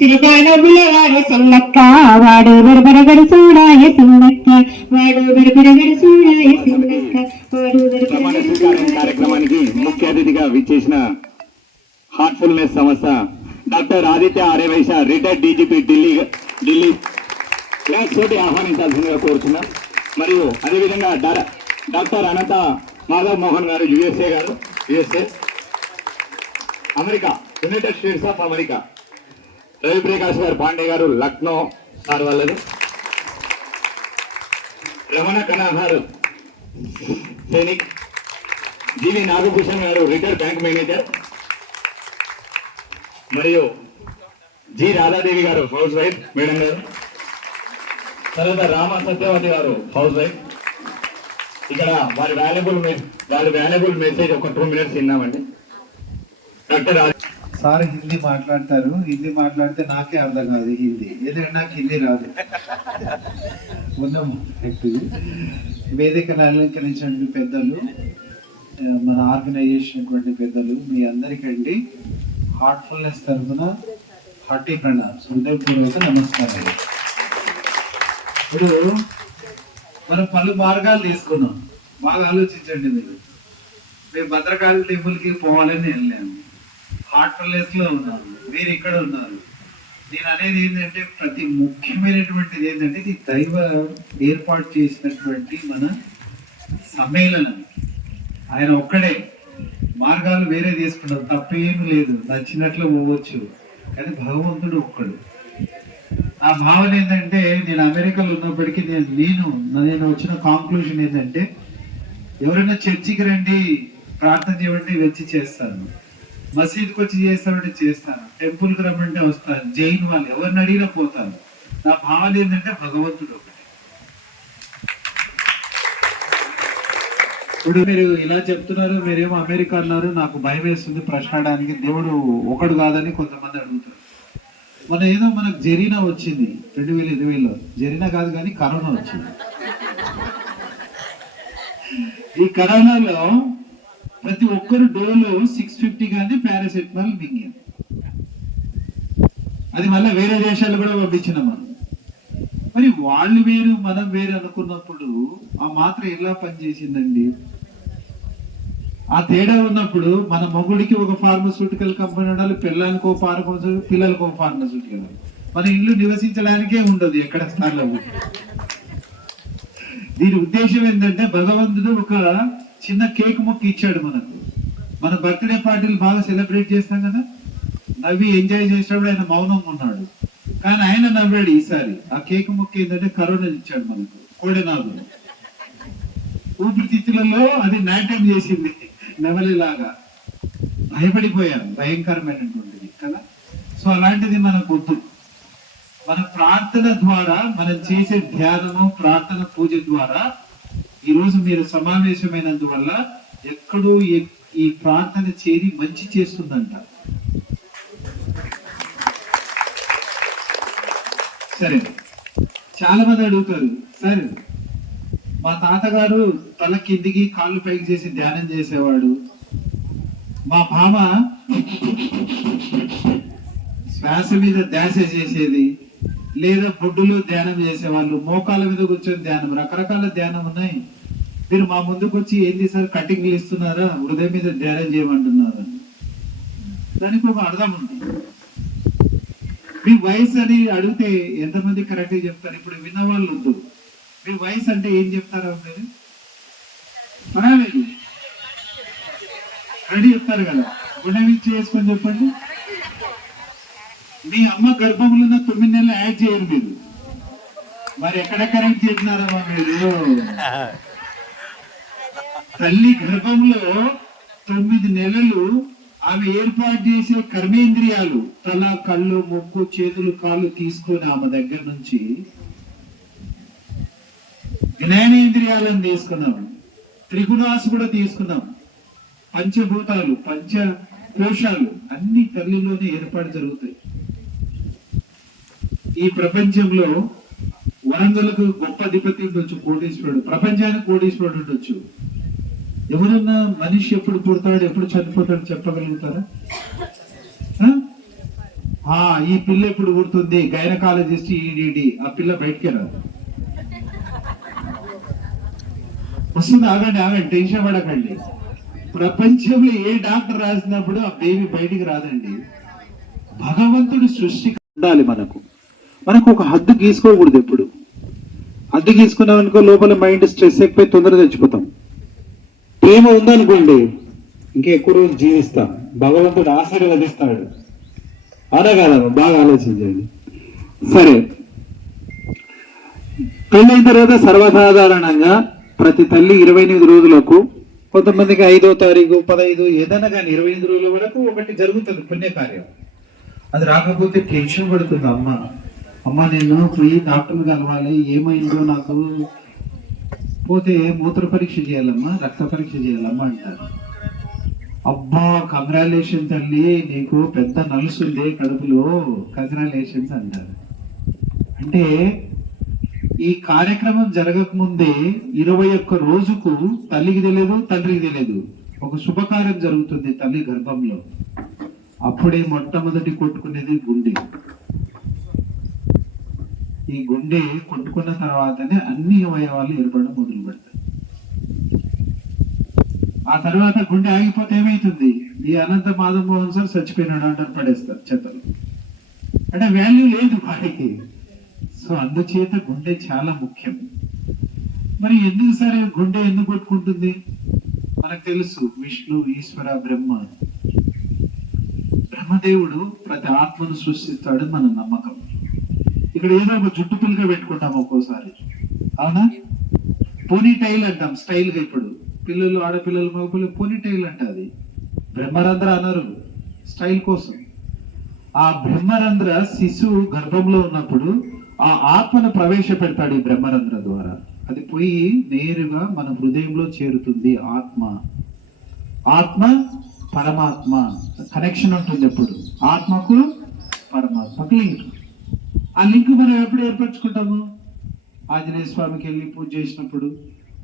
సిరితా నవ్వుల వాడే సిన్నక్క వాడు వెరపరగడు చూడాయే సిన్నక్క వాడు వెరపరగడు చూడాయే సిన్నక్క వాడు ప్రమాణ స్వీకారం కార్యక్రమానికి ముఖ్య అతిథిగా విచ్చేసిన హార్ట్ఫుల్నెస్ సంస్థ doctor Aditya Aryavysya retired DGP Delhi class తోటి ఆహ్వానించాల్సిందిగా కోరుచున్నాం. మరియు అదేవిధంగా డాక్టర్ అనంత మాధవ్ మోహన్ గారు USA America United states of America, Ravi Prakash గారు పాండే గారు లక్నో సార్ వాళ్ళది, రమణ కన్నా గారు సైనిక్, జీవి నాగభూషణ్ గారు రిటైర్డ్ బ్యాంక్ మేనేజర్, మరియు జి రాధాదేవి గారు హౌస్ వైఫ్ మేడం గారు, తర్వాత రామ సత్యవతి గారు హౌస్ వైఫ్. ఇక్కడ వారి వాల్యుబుల్ మెసేజ్ ఒక 2 minutes విన్నామండి. డాక్టర్ సార్ హిందీ మాట్లాడతారు, హిందీ మాట్లాడితే నాకే అర్థం కాదు హిందీ, ఎందుకంటే నాకు హిందీ రాదు. ఉన్నాము వేదికను అలంకరించిన పెద్దలు, మన ఆర్గనైజేషన్ పెద్దలు, మీ అందరికండి హార్ట్ఫుల్నెస్ తరఫున హార్టీ ప్రణామ్స్, హృదయపూర్వక నమస్కారాలు. ఇప్పుడు మనం పలు మార్గాలు తీసుకున్నాం, బాగా ఆలోచించండి. మేము భద్రకాళి టెంపుల్కి పోవాలని వెళ్ళాము, హార్ట్ఫుల్నెస్ లో ఉన్నారు, మీరు ఇక్కడ ఉన్నారు. నేను అనేది ఏంటంటే ప్రతి ముఖ్యమైనటువంటిది ఏంటంటే ఇది దైవ ఏర్పాటు చేసినటువంటి మన సమ్మేళనం. ఆయన ఒక్కడే, మార్గాలు వేరే తీసుకున్నాం, తప్పేమీ లేదు, నచ్చినట్లు పోవచ్చు, కానీ భగవంతుడు ఒక్కడు. ఆ భావన ఏంటంటే నేను అమెరికాలో ఉన్నప్పటికీ నేను వచ్చిన కాంక్లూజన్ ఏంటంటే ఎవరైనా చర్చికి రండి ప్రార్థన చేయండి వచ్చి చేస్తాను, మసీద్కి వచ్చి చేస్తామంటే చేస్తాను, టెంపుల్కి రమ్మంటే వస్తాను, జైన్ వాళ్ళు ఎవరిని అడిగినా పోతాను. నా భావన ఏంటంటే భగవంతుడు ఒకటి. ఇప్పుడు మీరు ఇలా చెప్తున్నారు, మీరేమో అమెరికా అన్నారు, నాకు భయం వేస్తుంది ప్రశ్నడానికి. దేవుడు ఒకడు కాదని కొంతమంది అడుగుతారు. మనకు జరీనా వచ్చింది 2020లో, జరీనా కాదు కానీ కరోనా వచ్చింది. ఈ కరోనాలో ప్రతి ఒక్కరు డోలో 650 కానీ పారాసెటమాల్ మింగారు. అది మళ్ళీ వేరే దేశాలు కూడా పంపించినాం మనం. మరి వాళ్ళు వేరు మనం వేరు అనుకున్నప్పుడు ఆ మాత్రం ఎలా పనిచేసిందండి? ఆ తేడా ఉన్నప్పుడు మన మొగుడికి ఒక ఫార్మస్యూటికల్ కంపెనీ ఉండాలి, పిల్లలకి ఒక ఫార్మస్యూటికల్, పిల్లలకు ఒక ఫార్మస్యూటికల్. మన ఇల్లు నివసించడానికే ఉండదు ఎక్కడ స్థానం. దీని ఉద్దేశం ఏంటంటే భగవంతుడు ఒక చిన్న కేక్ ముక్క ఇచ్చాడు మనకు. మన బర్త్డే పార్టీలు బాగా సెలబ్రేట్ చేస్తాం కదా, నవ్వి ఎంజాయ్ చేసినప్పుడు ఆయన మౌనంగా ఉన్నాడు, కానీ ఆయన నవ్వాడు. ఈసారి ఆ కేక్ ముక్క ఏంటంటే కరోనా ఇచ్చాడు మనకు, కోడెనాగులు. ఊపిరితిత్తులలో అది నాట్యం చేసింది, నెమలిలాగా భయపడిపోయాం, భయంకరమైనటువంటిది కదా. సో అలాంటిది మనకు వద్దు. మన ప్రార్థన ద్వారా, మనం చేసే ధ్యానము, ప్రార్థన, పూజ ద్వారా ఈరోజు మీరు సమావేశమైనందువల్ల ఎక్కడో ఈ ప్రార్థన చేరి మంచి చేస్తుందంట. సరే, చాలా మంది అడుగుతారు, సార్ మా తాతగారు తల కిందికి కాళ్ళు పైకి చేసి ధ్యానం చేసేవాడు, మా భామ శ్వాస మీద ధ్యాస చేసేది, లేదా బొడ్డులో ధ్యానం చేసేవాళ్ళు, మోకాల మీద కూర్చొని ధ్యానం, రకరకాల ధ్యానం ఉన్నాయి. మీరు మా ముందుకు వచ్చి ఏంది సార్ కటింగ్లు ఇస్తున్నారా, హృదయం మీద ధ్యానం చేయమంటున్నారా? దానికి ఒక అర్థం ఉంది. మీ వయసు అని అడిగితే ఎంతమంది కరెక్ట్గా చెప్తారు? ఇప్పుడు విన్నవాళ్ళు వద్దు. మీ వయసు అంటే ఏం చెప్తారా మీరు? పర్వాలేదు, రెడీ చెప్తారు కదా, గుండె మీద చేసుకొని చెప్పండి. మీ అమ్మ గర్భంలో ఉన్న 9 నెలలు యాడ్ చేయరు మీరు, మరి ఎక్కడ కరెక్ట్ చేసినారమ్మా మీరు? తల్లి గర్భంలో 9 నెలలు ఆమె ఏర్పాటు చేసే కర్మేంద్రియాలు, తల, కళ్ళు, ముక్కు, చేతులు, కాళ్ళు తీసుకొని ఆమె దగ్గర నుంచి జ్ఞానేంద్రియాలను తీసుకున్నాం, త్రిగుణాసు కూడా తీసుకున్నాం, పంచభూతాలు, పంచ కోశాలు అన్ని తల్లిలోనే ఏర్పాటు జరుగుతాయి. ఈ ప్రపంచంలో వరంగల్కు గొప్ప అధిపతి ఉండొచ్చు, కోటీశ్వరుడు, ప్రపంచానికి కోటీశ్వరుడు ఉండొచ్చు. ఎవరన్నా మనిషి ఎప్పుడు పుడతాడు ఎప్పుడు చనిపోతాడు చెప్పగలుగుతారా? ఈ పిల్ల ఎప్పుడు పుడుతుంది, గైనకాలజిస్ట్, ఈడీడి, ఆ పిల్ల బయటికి రాదు. వస్తుంది, ఆగండి, టెన్షన్ పడకండి. ప్రపంచంలో ఏ డాక్టర్ రాసినప్పుడు ఆ బేబీ బయటికి రాదండి. భగవంతుడు సృష్టి ఉండాలి. మనకు ఒక హద్దు గీసుకోకూడదు. ఎప్పుడు హద్దు గీసుకున్నాం అనుకో, లోపల మైండ్ స్ట్రెస్ ఎక్కువ, తొందరగా చచ్చిపోతాం. ప్రేమ ఉందనుకోండి ఇంకా ఎక్కువ రోజులు జీవిస్తాం, భగవంతుడు ఆశీర్వదిస్తాడు. అలా కాదమ్మా, బాగా ఆలోచించండి. సరే, పెళ్ళైన తర్వాత సర్వసాధారణంగా ప్రతి తల్లి 28 రోజులకు, కొంతమందికి 5వ తారీఖు 15 ఏదైనా కానీ 28 రోజుల వరకు ఒకటి జరుగుతుంది పుణ్యకార్యం. అది రాకపోతే టెన్షన్ పడుతుంది అమ్మ నేను పోయి డాక్టర్ని కలవాలి, ఏమైందో నాకు, పోతే మూత్ర పరీక్ష చేయాలమ్మా, రక్త పరీక్ష చేయాలమ్మా అంటారు. అబ్బా కంగ్రాచులేషన్ తల్లి, నీకు పెద్ద నలుసుంది కడుపులో, కంగ్రాచులేషన్స్ అంటారు. అంటే ఈ కార్యక్రమం జరగక ముందే 21 రోజుకు తల్లికి తెలియదు, తండ్రికి తెలియదు, ఒక శుభకార్యం జరుగుతుంది తల్లి గర్భంలో. అప్పుడే మొట్టమొదటి కొట్టుకునేది గుండె. ఈ గుండె కొట్టుకున్న తర్వాతనే అన్ని అవయవాలు ఏర్పడడం మొదలు పెడతాయి. ఆ తర్వాత గుండె ఆగిపోతే ఏమైతుంది? ఈ అనంత మాధవ్ మోహన్ సార్ చచ్చిపోయినాడు అంటారు, పడేస్తారు చెత్తలు. అంటే వాల్యూ లేదు వాడికి. సో అందుచేత గుండె చాలా ముఖ్యం. మరి ఎందుకు సరే గుండె ఎందుకు కొట్టుకుంటుంది? మనకు తెలుసు, విష్ణు, ఈశ్వర, బ్రహ్మదేవుడు ప్రతి ఆత్మను సృష్టిస్తాడు మన నమ్మకం. ఇక్కడ ఏదో ఒక జుట్టు పిల్లగా పెట్టుకుంటాం ఒక్కోసారి, అవునా? పోనీ టైల్ అంటాం స్టైల్ గా. ఇప్పుడు పిల్లలు, ఆడపిల్లలు, మగపిల్లలు పోనీ టైల్ అంటే అది బ్రహ్మరంధ్ర అనరు, స్టైల్ కోసం. ఆ బ్రహ్మరంధ్ర శిశువు గర్భంలో ఉన్నప్పుడు ఆ ఆత్మను ప్రవేశపెడతాడు ఈ బ్రహ్మరంధ్ర ద్వారా. అది పోయి నేరుగా మన హృదయంలో చేరుతుంది. ఆత్మ పరమాత్మ కనెక్షన్ ఉంటుంది ఎప్పుడు, ఆత్మకు పరమాత్మకు లింక్. ఆ లింక్ మనం ఎప్పుడు ఏర్పరచుకుంటాము? ఆంజనేయ స్వామికి వెళ్ళి పూజ చేసినప్పుడు,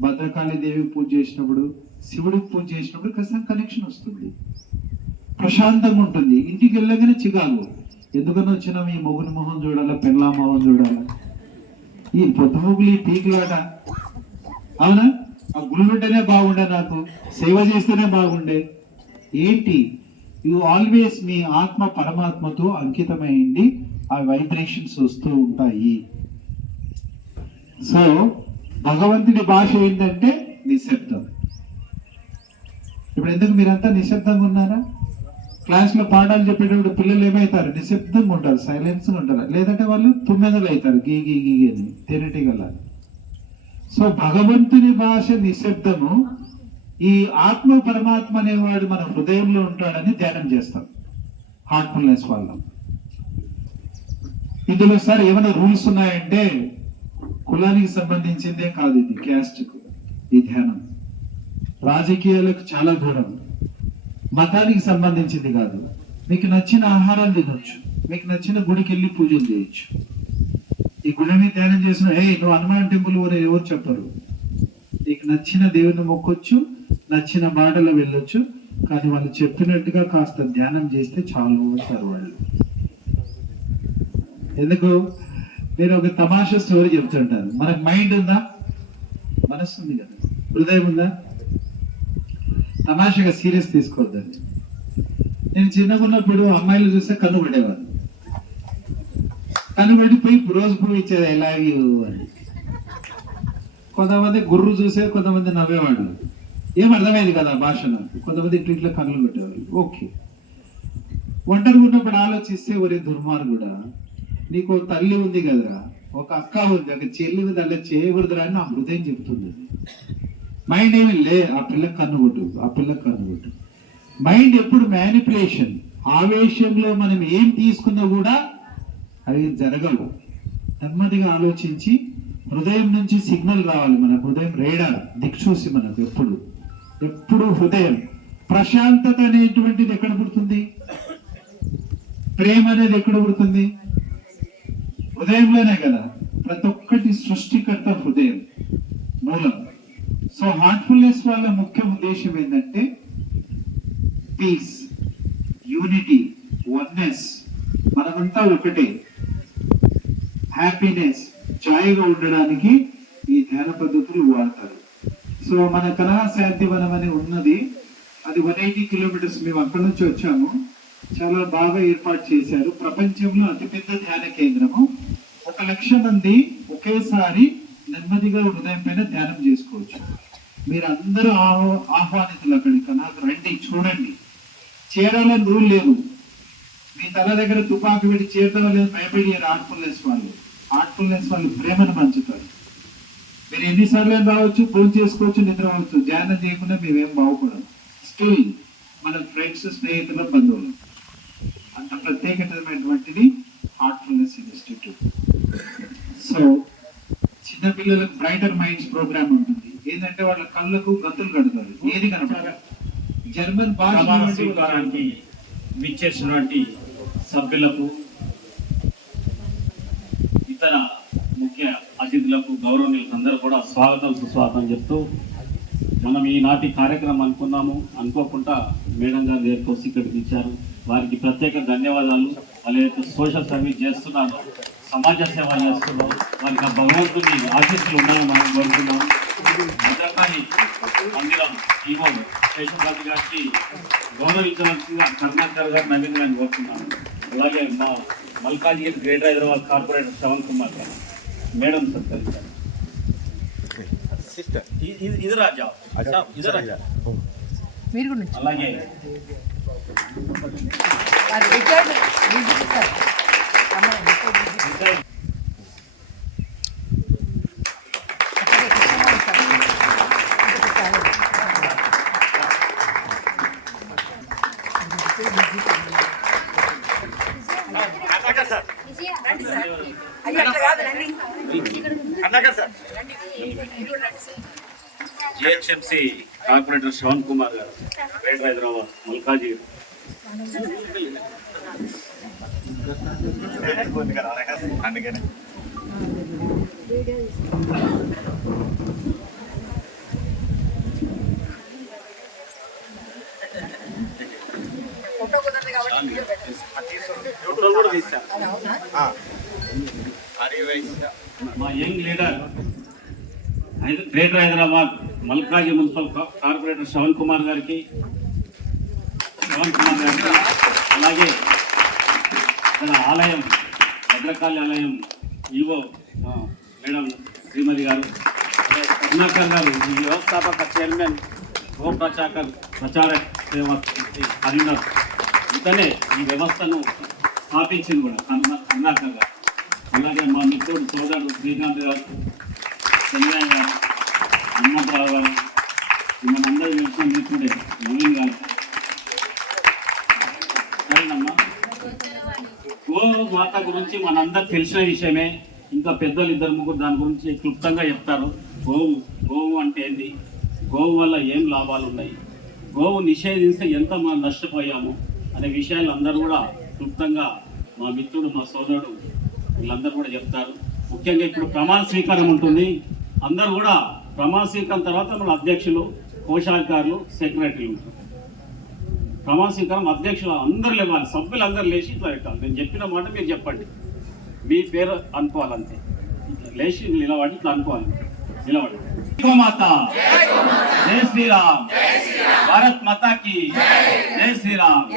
భద్రకాళి దేవి పూజ చేసినప్పుడు, శివుడికి పూజ చేసినప్పుడు ఖచ్చితంగా కనెక్షన్ వస్తుంది, ప్రశాంతంగా ఉంటుంది. ఇంటికి వెళ్ళగానే చికాకు, ఎందుకని వచ్చినాం, ఈ మొగుని మొహం చూడాలా, పెళ్ళా మొహం చూడాలా, ఈ పొద్దుముగులు, ఈ పీకులాట, అవునా? ఆ గుళ్ళుంటేనే బాగుండే, నాకు సేవ చేస్తేనే బాగుండే. ఏంటి? యు ఆల్వేస్ మీ ఆత్మ పరమాత్మతో అంకితమైంది, ఆ వైబ్రేషన్స్ వస్తూ ఉంటాయి. సో భగవంతుడి భాష ఏంటంటే నిశ్శబ్దం. ఇప్పుడు ఎందుకు మీరంతా నిశ్శబ్దంగా ఉన్నారా? క్లాస్లో పాఠాలు చెప్పేటప్పుడు పిల్లలు ఏమవుతారు? నిశ్శబ్దంగా ఉంటారు, సైలెన్స్గా ఉంటారు. లేదంటే వాళ్ళు తుమ్మెదలు అవుతారు, గీ గీ గీ అని, తేనెటీగల. సో భగవంతుని భాష నిశ్శబ్దము. ఈ ఆత్మ పరమాత్మ అనేవాడు మన హృదయంలో ఉంటాడని ధ్యానం చేస్తాం హార్ట్ఫుల్నెస్ వల్ల. ఇందులో సార్ ఏమైనా రూల్స్ ఉన్నాయంటే, కులానికి సంబంధించిందే కాదు ఇది, క్యాస్ట్కు ఈ ధ్యానం, రాజకీయాలకు చాలా దూరం, మతానికి సంబంధించింది కాదు. మీకు నచ్చిన ఆహారం తినొచ్చు, మీకు నచ్చిన గుడికి వెళ్ళి పూజలు చేయొచ్చు, ఈ గుడి మీద ధ్యానం చేసిన నువ్వు హనుమాన్ టెంపుల్ పోనీ ఎవరు చెప్పరు. నీకు నచ్చిన దేవుని మొక్కొచ్చు, నచ్చిన బాటలో వెళ్ళొచ్చు, కానీ వాళ్ళు చెప్పినట్టుగా కాస్త ధ్యానం చేస్తే చాలు అంటారు వాళ్ళు. ఎందుకు? నేను ఒక తమాషా స్టోరీ చెప్తుంటాను. మనకు మైండ్ ఉందా? మనస్సు ఉంది కదా, హృదయం ఉందా? తమాషాగా సీరియస్ తీసుకోవద్దండి. నేను చిన్నగా ఉన్నప్పుడు అమ్మాయిలు చూస్తే కన్ను పడేవాడు. కన్ను పడిపోయి రోజు పువ్వు ఇచ్చేది ఐ లవ్ యూ అని. కొంతమంది గుర్రు చూసే, కొంతమంది నవ్వేవాళ్ళు. ఏం అర్థమైంది కదా భాషను. కొంతమంది ఇట్లా కన్నులు పెట్టేవాళ్ళు. ఓకే, ఒంటరిగా ఉన్నప్పుడు ఆలోచిస్తే ఒరే దుర్మార్గుడా, నీకు ఒక తల్లి ఉంది కదరా, ఒక అక్క ఉంది, ఒక చెల్లి ఉంది, అలా చేయకూడదురా అని నా హృదయం చెప్తుంది. మైండ్ ఏమి లే, ఆ పిల్లకి కన్నుగొట్టు, ఆ పిల్లకి కన్నుగొట్టు. మైండ్ ఎప్పుడు మ్యానిపులేషన్, ఆవేశంలో మనం ఏం తీసుకున్నా కూడా అవి జరగవు. నెమ్మదిగా ఆలోచించి హృదయం నుంచి సిగ్నల్ రావాలి. మన హృదయం రేడార్ దిక్చూసి మనకు ఎప్పుడు హృదయం. ప్రశాంతత అనేటువంటిది ఎక్కడ పుడుతుంది? ప్రేమ అనేది ఎక్కడ పుడుతుంది? హృదయంలోనే కదా. ప్రతి ఒక్కటి సృష్టికర్త హృదయం మూలం. సో హార్ట్ఫుల్నెస్ వల్ల ముఖ్య ఉద్దేశం ఏంటంటే పీస్, యూనిటీ, వన్నెస్, మనమంతా ఒకటే, హ్యాపీనెస్, జాయిగా ఉండడానికి ఈ ధ్యాన పద్ధతులు వాడతారు. సో మన కలహ శాంతివనం అని ఉన్నది, అది 180 కిలోమీటర్స్. మేము అక్కడి నుంచి వచ్చాము. చాలా బాగా ఏర్పాటు చేశారు. ప్రపంచంలో అతిపెద్ద ధ్యాన కేంద్రము. 1,00,000 మంది ఒకేసారి నెమ్మదిగా హృదయం పైన ధ్యానం చేసుకోవచ్చు. మీరు అందరూ ఆహ్వానితులు అక్కడికి. నాకు రండి, చూడండి. చేరాలని రూల్ లేదు. మీ తల దగ్గర తుపాకు పెట్టి చేరడం లేదు, భయపడియారు ఆర్ట్ఫుల్నెస్ వాళ్ళు ప్రేమను పంచుతారు. మీరు ఎన్నిసార్లు రావచ్చు, ఫోన్ చేసుకోవచ్చు, నిద్ర అవచ్చు. ధ్యానం చేయకుండా మేమేం బాగుపడదు. స్టిల్ మన ఫ్రెండ్స్, స్నేహితుల, బంధువులు. అంత ప్రత్యేకమైనటువంటిది హార్ట్ఫుల్నెస్ ఇన్స్టిట్యూట్. సో చిన్నపిల్లలకు బ్రైటర్ మైండ్స్ ప్రోగ్రామ్ ఉంటుంది. ఏంటంటే వాళ్ళ కళ్ళకు గతులు కడతారు, ఏది కనపడ. జర్మన్ ప్రమాణ భాష స్వీకారానికి విచ్చేసినటువంటి సభ్యులకు, ఇతర ముఖ్య అతిథులకు, గౌరవనీయులకు అందరూ కూడా స్వాగతం సుస్వాగతం చెప్తూ, మనం ఈనాటి కార్యక్రమం అనుకోకుండా మేడం గారు దగ్గరికి ఇక్కడికి ఇచ్చారు. వారికి ప్రత్యేక ధన్యవాదాలు. వాళ్ళు ఏదైతే సోషల్ సర్వీస్ చేస్తున్నారో, సమాజ సేవ చేస్తున్నారో, వారికి ఆ భగవంతుని ఆశీస్సులు ఉండాలని మనం కోరుతున్నాము. భద్రకాళి మందిరం ఈవో శేషాద్రి గారికి గౌరవించవలసిందిగా కర్ణాకర్ గారు, నవీన్ గారిని కోరుతున్నాను. అలాగే మా మల్కాజ్గిరి గ్రేటర్ హైదరాబాద్ కార్పొరేటర్ శ్రవణ్ కుమార్ గారు, మేడం సత్కరించారు. ఇది రాజా, ఇది రాజా. అలాగే జిహెచ్ఎంసీ కార్పొరేటర్ శ్రవణ్ కుమార్ గారు, గ్రేటర్ హైదరాబాద్ మల్కాజ్గిరి. అందుకనే మా young leader greater Hyderabad మల్కాజ్ municipal corporator Shravan Kumar గారికి, అలాగే మన ఆలయం భద్రకాళి ఆలయం ఈవో మేడం శ్రీమతి గారు, కరుణాకర్ గారు, ఈ వ్యవస్థాపక చైర్మన్, గో ప్రచారక్ సేవా కరీంనగర్. ఇతనే ఈ వ్యవస్థను స్థాపించింది కూడా కరుణాకర్ గారు. అలాగే మా మిత్రుడు సోదరుడు శ్రీకాంత్ గారు, చెన్నయ్య గారు, హనుమంతరావు గారు, మనందరూ తెలిసిన మిత్రుడే నవీన్ గారు. సరేనమ్మా, గో మాత గురించి మనందరికి తెలిసిన విషయమే. ఇంకా పెద్దలు 2-3 దాని గురించి క్లుప్తంగా చెప్తారు. గోవు అంటే ఏంది, గోవు వల్ల ఏం లాభాలు ఉన్నాయి, గోవు నిషేధిస్తే ఎంత మనం నష్టపోయాము అనే విషయాలు అందరూ కూడా క్లుప్తంగా మా మిత్రుడు, మా సోదరుడు వీళ్ళందరూ కూడా చెప్తారు. ముఖ్యంగా ఇప్పుడు ప్రమాణ స్వీకారం ఉంటుంది. అందరూ కూడా ప్రమాణ స్వీకారం తర్వాత మన అధ్యక్షులు, కోశాధికారులు, సెక్రటరీలు ఉంటారు. ప్రమాణ స్వీకారం అధ్యక్షులు అందరూ లేవాలి, సభ్యులందరూ లేచి ఇట్లా పెట్టాలి. నేను చెప్పిన మాట మీరు చెప్పండి, మీ పేరు అనుకోవాలంతే. ఇట్లా లేచి నిలబడి ఇట్లా అనుకోవాలి, నిలబడి. గోమాత జై శ్రీరామ్, భారత్ మాతాకి జై శ్రీరామ్.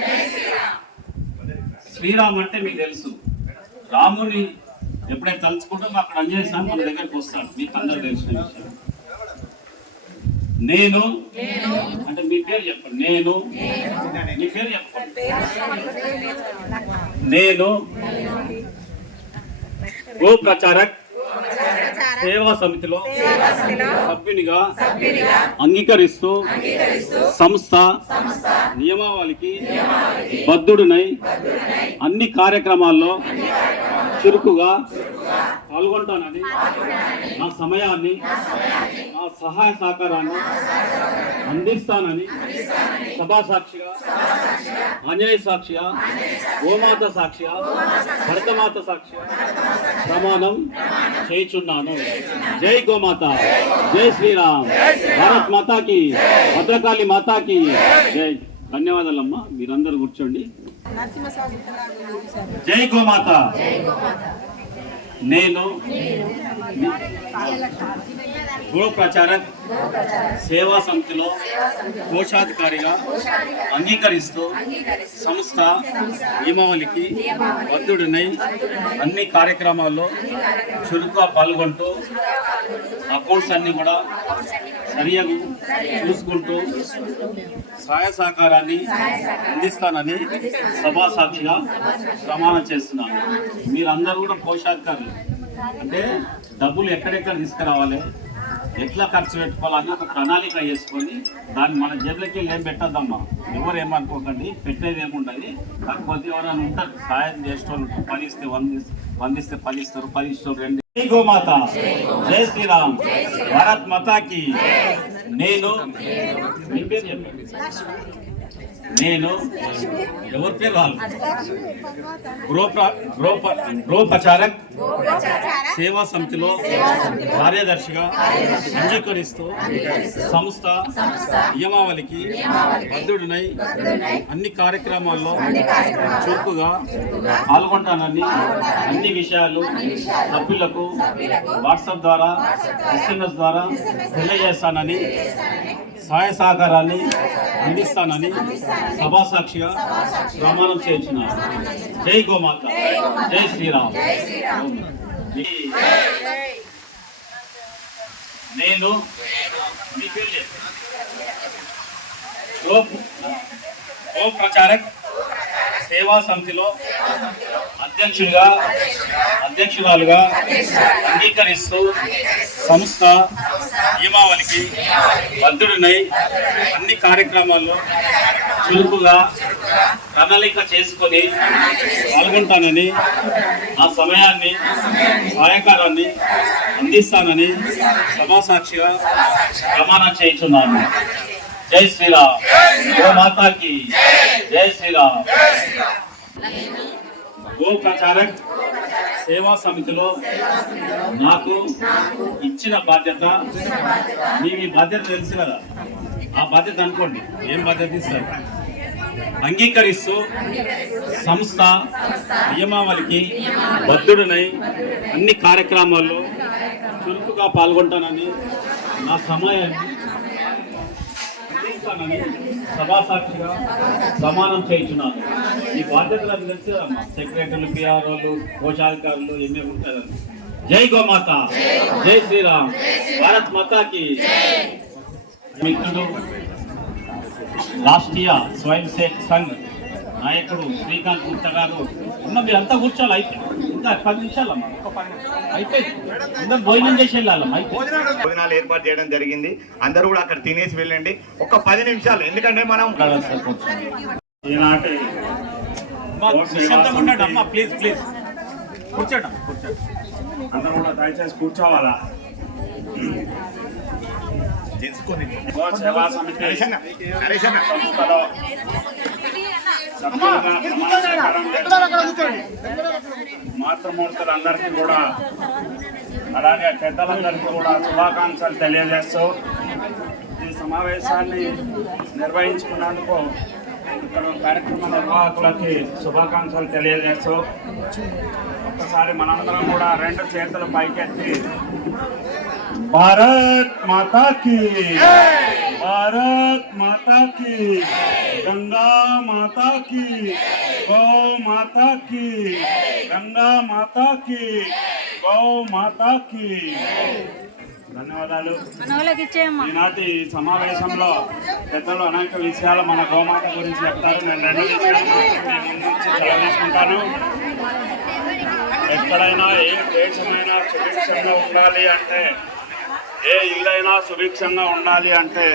శ్రీరామ్ అంటే మీకు తెలుసు, రాముని ఎప్పుడైతే తలుచుకుంటామో అక్కడ అంజేస్తాను మన దగ్గరికి వస్తాడు. మీకు అందరూ తెలిసిన విషయం. నేను అంటే మీ పేరు చెప్పండి. నేను మీ పేరు చెప్పండి. నేను గో ప్రచారక్ సేవా సమితిలో సభ్యునిగా అంగీకరిస్తూ సంస్థ నియమావళికి బద్ధుడునై అన్ని కార్యక్రమాల్లో చురుకుగా పాల్గొంటానని, నా సమయాన్ని, నా సహాయ సహకారాన్ని అందిస్తానని సభాసాక్షిగా, ఆంజనేయ సాక్షిగా, గోమాత సాక్షిగా, భరతమాత సాక్షిగా ప్రమాణం చేయుచున్నాను. జై గోమాత, జై శ్రీరామ్, భారత్ మాతాకి, భద్రకాళి మాతాకి జై. ధన్యవాదాలమ్మా, మీరందరూ కూర్చోండి. జై గోమాత. నేను గో ప్రచారక్ సేవా సమితిలో కోశాధికారిగా అంగీకరిస్తూ సంస్థ నియమావళికి బద్ధుడినై అన్ని కార్యక్రమాల్లో చురుకుగా పాల్గొంటూ అకౌంట్స్ అన్ని కూడా సరిగా చూసుకుంటూ సహాయ సహకారాన్ని అందిస్తానని సభా సాక్షిగా ప్రమాణం చేస్తున్నాను. మీరందరూ కూడా కోశాధికారులు అంటే డబ్బులు ఎక్కడెక్కడ తీసుకురావాలి, ఎట్లా ఖర్చు పెట్టుకోవాలని ఒక ప్రణాళిక చేసుకొని దాన్ని మన జేబులకి ఏం పెట్టద్దమ్మా. ఎవరు ఏమనుకోకండి, పెట్టేది ఏముండదు. కాకపోతే ఎవరైనా ఉంటారు సహాయం చేసేవాళ్ళు, 10 ఇస్తే 100 ఇస్తే 10 ఇస్తారు, 10 ఇస్తారు 2. జై గోమాత, జై శ్రీరామ్, భారత్ మాతాకి. నేను మీ పేరు చెప్పండి. నేను ఎవరి పేరు వాళ్ళు గృహ ప్రచారక్ సేవా సమితిలో కార్యదర్శిగా అంగీకరిస్తూ సంస్థ నియమావళికి బద్ధుడినై అన్ని కార్యక్రమాల్లో చురుకుగా పాల్గొంటానని, అన్ని విషయాలు సభ్యులకు వాట్సాప్ ద్వారా, SMS ద్వారా తెలియజేస్తానని, సహాయ సహకారాన్ని అందిస్తానని సభాసాక్షిగా ప్రమాణం చేయించున్నాను. జై గోమాత, జై శ్రీరామ్. నేను మీ పేరు చెప్పాను. గో ప్రచారక్ సేవా సమితిలో అధ్యక్షురాలుగా అంగీకరిస్తూ సంస్థ నియమావళికి బద్ధుడినై అన్ని కార్యక్రమాల్లో చురుకుగా ప్రణాళిక చేసుకొని పాల్గొంటానని, ఆ సమయాన్ని, సహాయకారాన్ని అందిస్తానని సభాసాక్షిగా ప్రమాణం చేయించున్నాను. జై శ్రీరామ్, గో మాతాకి జై శ్రీరామ్. గో ప్రచారక్ సేవా సమితిలో నాకు ఇచ్చిన బాధ్యత, మీ బాధ్యత తెలుసు కదా, ఆ బాధ్యత అనుకోండి, ఏం బాధ్యత ఇస్తారు. అంగీకరిస్తూ సంస్థ నియమావళికి బద్ధుడినై అన్ని కార్యక్రమాల్లో చురుకుగా పాల్గొంటానని, నా సమయాన్ని సభాసాక్షిగా ప్రమాణం చేయించున్నాను. ఈ బాధ్యతలు తెలిసి సెక్రటరీలు, PROలు, కోశాధికారులు ఏమేమి ఉంటారని. జై గోమాత, జై శ్రీరామ్, భారత్ మాతాకి. మిత్రుడు రాష్ట్రీయ స్వయం సేవక్ సంఘ్ నాయకుడు శ్రీకాంత్ గుప్తా గారు ఉన్న, మీరంతా కూర్చోాలి. అయితే ఇంకా 10 నిమిషాలమ్మా, అయిపోయింది. అందరూ భోజనం చేసి వెళ్ళాలమ్మా. భోజనాలు ఏర్పాటు చేయడం జరిగింది. అందరూ కూడా అక్కడ తినేసి వెళ్ళండి. ఒక 10 నిమిషాలు, ఎందుకంటే మనం ఈనాటి ఉండడం అమ్మా, ప్లీజ్ కూర్చోండి. అందరూ కూడా దయచేసి కూర్చోవాలా. సేవా సమితి సంస్థలో సభ్యులుగా ప్రమాణ స్వీకారం మాతృమూర్తులందరికీ కూడా అలాగే పెద్దలందరికీ కూడా శుభాకాంక్షలు తెలియజేస్తూ ఈ సమావేశాన్ని నిర్వహించుకున్నందుకు ఇక్కడ కార్యక్రమ నిర్వాహకులకి శుభాకాంక్షలు తెలియజేస్తూ ఒక్కసారి మనందరం కూడా రెండు చేతులు పైకెత్తి భారత్ మాతా కీ, భారత్ మాతా కీ, గంగా మాతా కీ, గో మాతా కీ, గంగా మాతా కీ, గో మాతా కీ. ధన్యవాదాలు. ఈనాటి సమావేశంలో పెద్దలు అనేక విషయాలు మన గోమాత గురించి చెప్తారు. నేను రెండు విషయాలు తీసుకుంటాను. ఎక్కడైనా ఏ దేశమైనా సుభిక్షంగా ఉండాలి అంటే, ఏ ఇల్లైనా సుభిక్షంగా ఉండాలి అంటే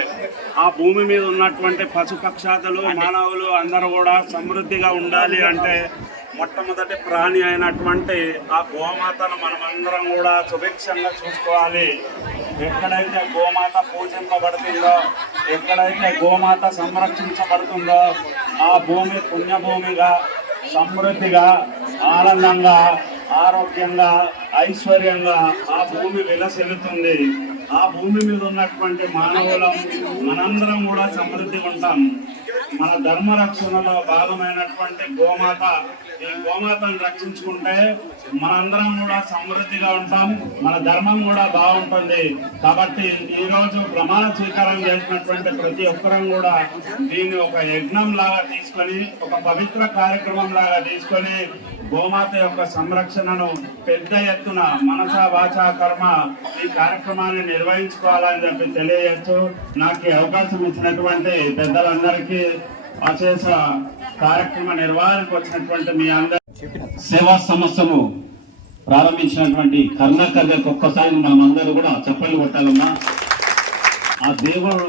ఆ భూమి మీద ఉన్నటువంటి పశుపక్షాదులు మానవులు అందరూ కూడా సమృద్ధిగా ఉండాలి అంటే మొట్టమొదటి ప్రాణి అయినటువంటి ఆ గోమాతను మనమందరం కూడా సుభిక్షంగా చూసుకోవాలి. ఎక్కడైతే గోమాత పూజింపబడుతుందో, ఎక్కడైతే గోమాత సంరక్షించబడుతుందో ఆ భూమి పుణ్యభూమిగా, సమృద్ధిగా, ఆనందంగా, ఆరోగ్యంగా, ఐశ్వర్యంగా ఆ భూమి విలసిల్లుతుంది. ఆ భూమి మీద ఉన్నటువంటి మానవులం మనందరం కూడా సమృద్ధిగా ఉంటాం. మన ధర్మ రక్షణలో భాగమైనటువంటి గోమాత, ఈ గోమాతను రక్షించుకుంటే మనందరం కూడా సమృద్ధిగా ఉంటాం, మన ధర్మం కూడా బాగుంటుంది. కాబట్టి ఈరోజు ప్రమాణ స్వీకారం చేసినటువంటి ప్రతి ఒక్కరం కూడా దీన్ని ఒక యజ్ఞం లాగా తీసుకొని, ఒక పవిత్ర కార్యక్రమం లాగా తీసుకొని గోమాత యొక్క సంరక్షణను పెద్ద ఎత్తున మనస వాచ కర్మ ఈ కార్యక్రమాన్ని నిర్వహించుకోవాలని చెప్పి తెలియజేస్తూ నాకు ఈ అవకాశం ఇచ్చినటువంటి పెద్దలందరికీ, అశేష కార్యక్రమ నిర్వహణకు వచ్చినటువంటి మీ అందరి సేవా సంస్థను ప్రారంభించినటువంటి కరుణాకర్ గారికి ఒక్కసారి మనం అందరూ కూడా చప్పట్లు కొట్టాలన్నా. ఆ దేవుడు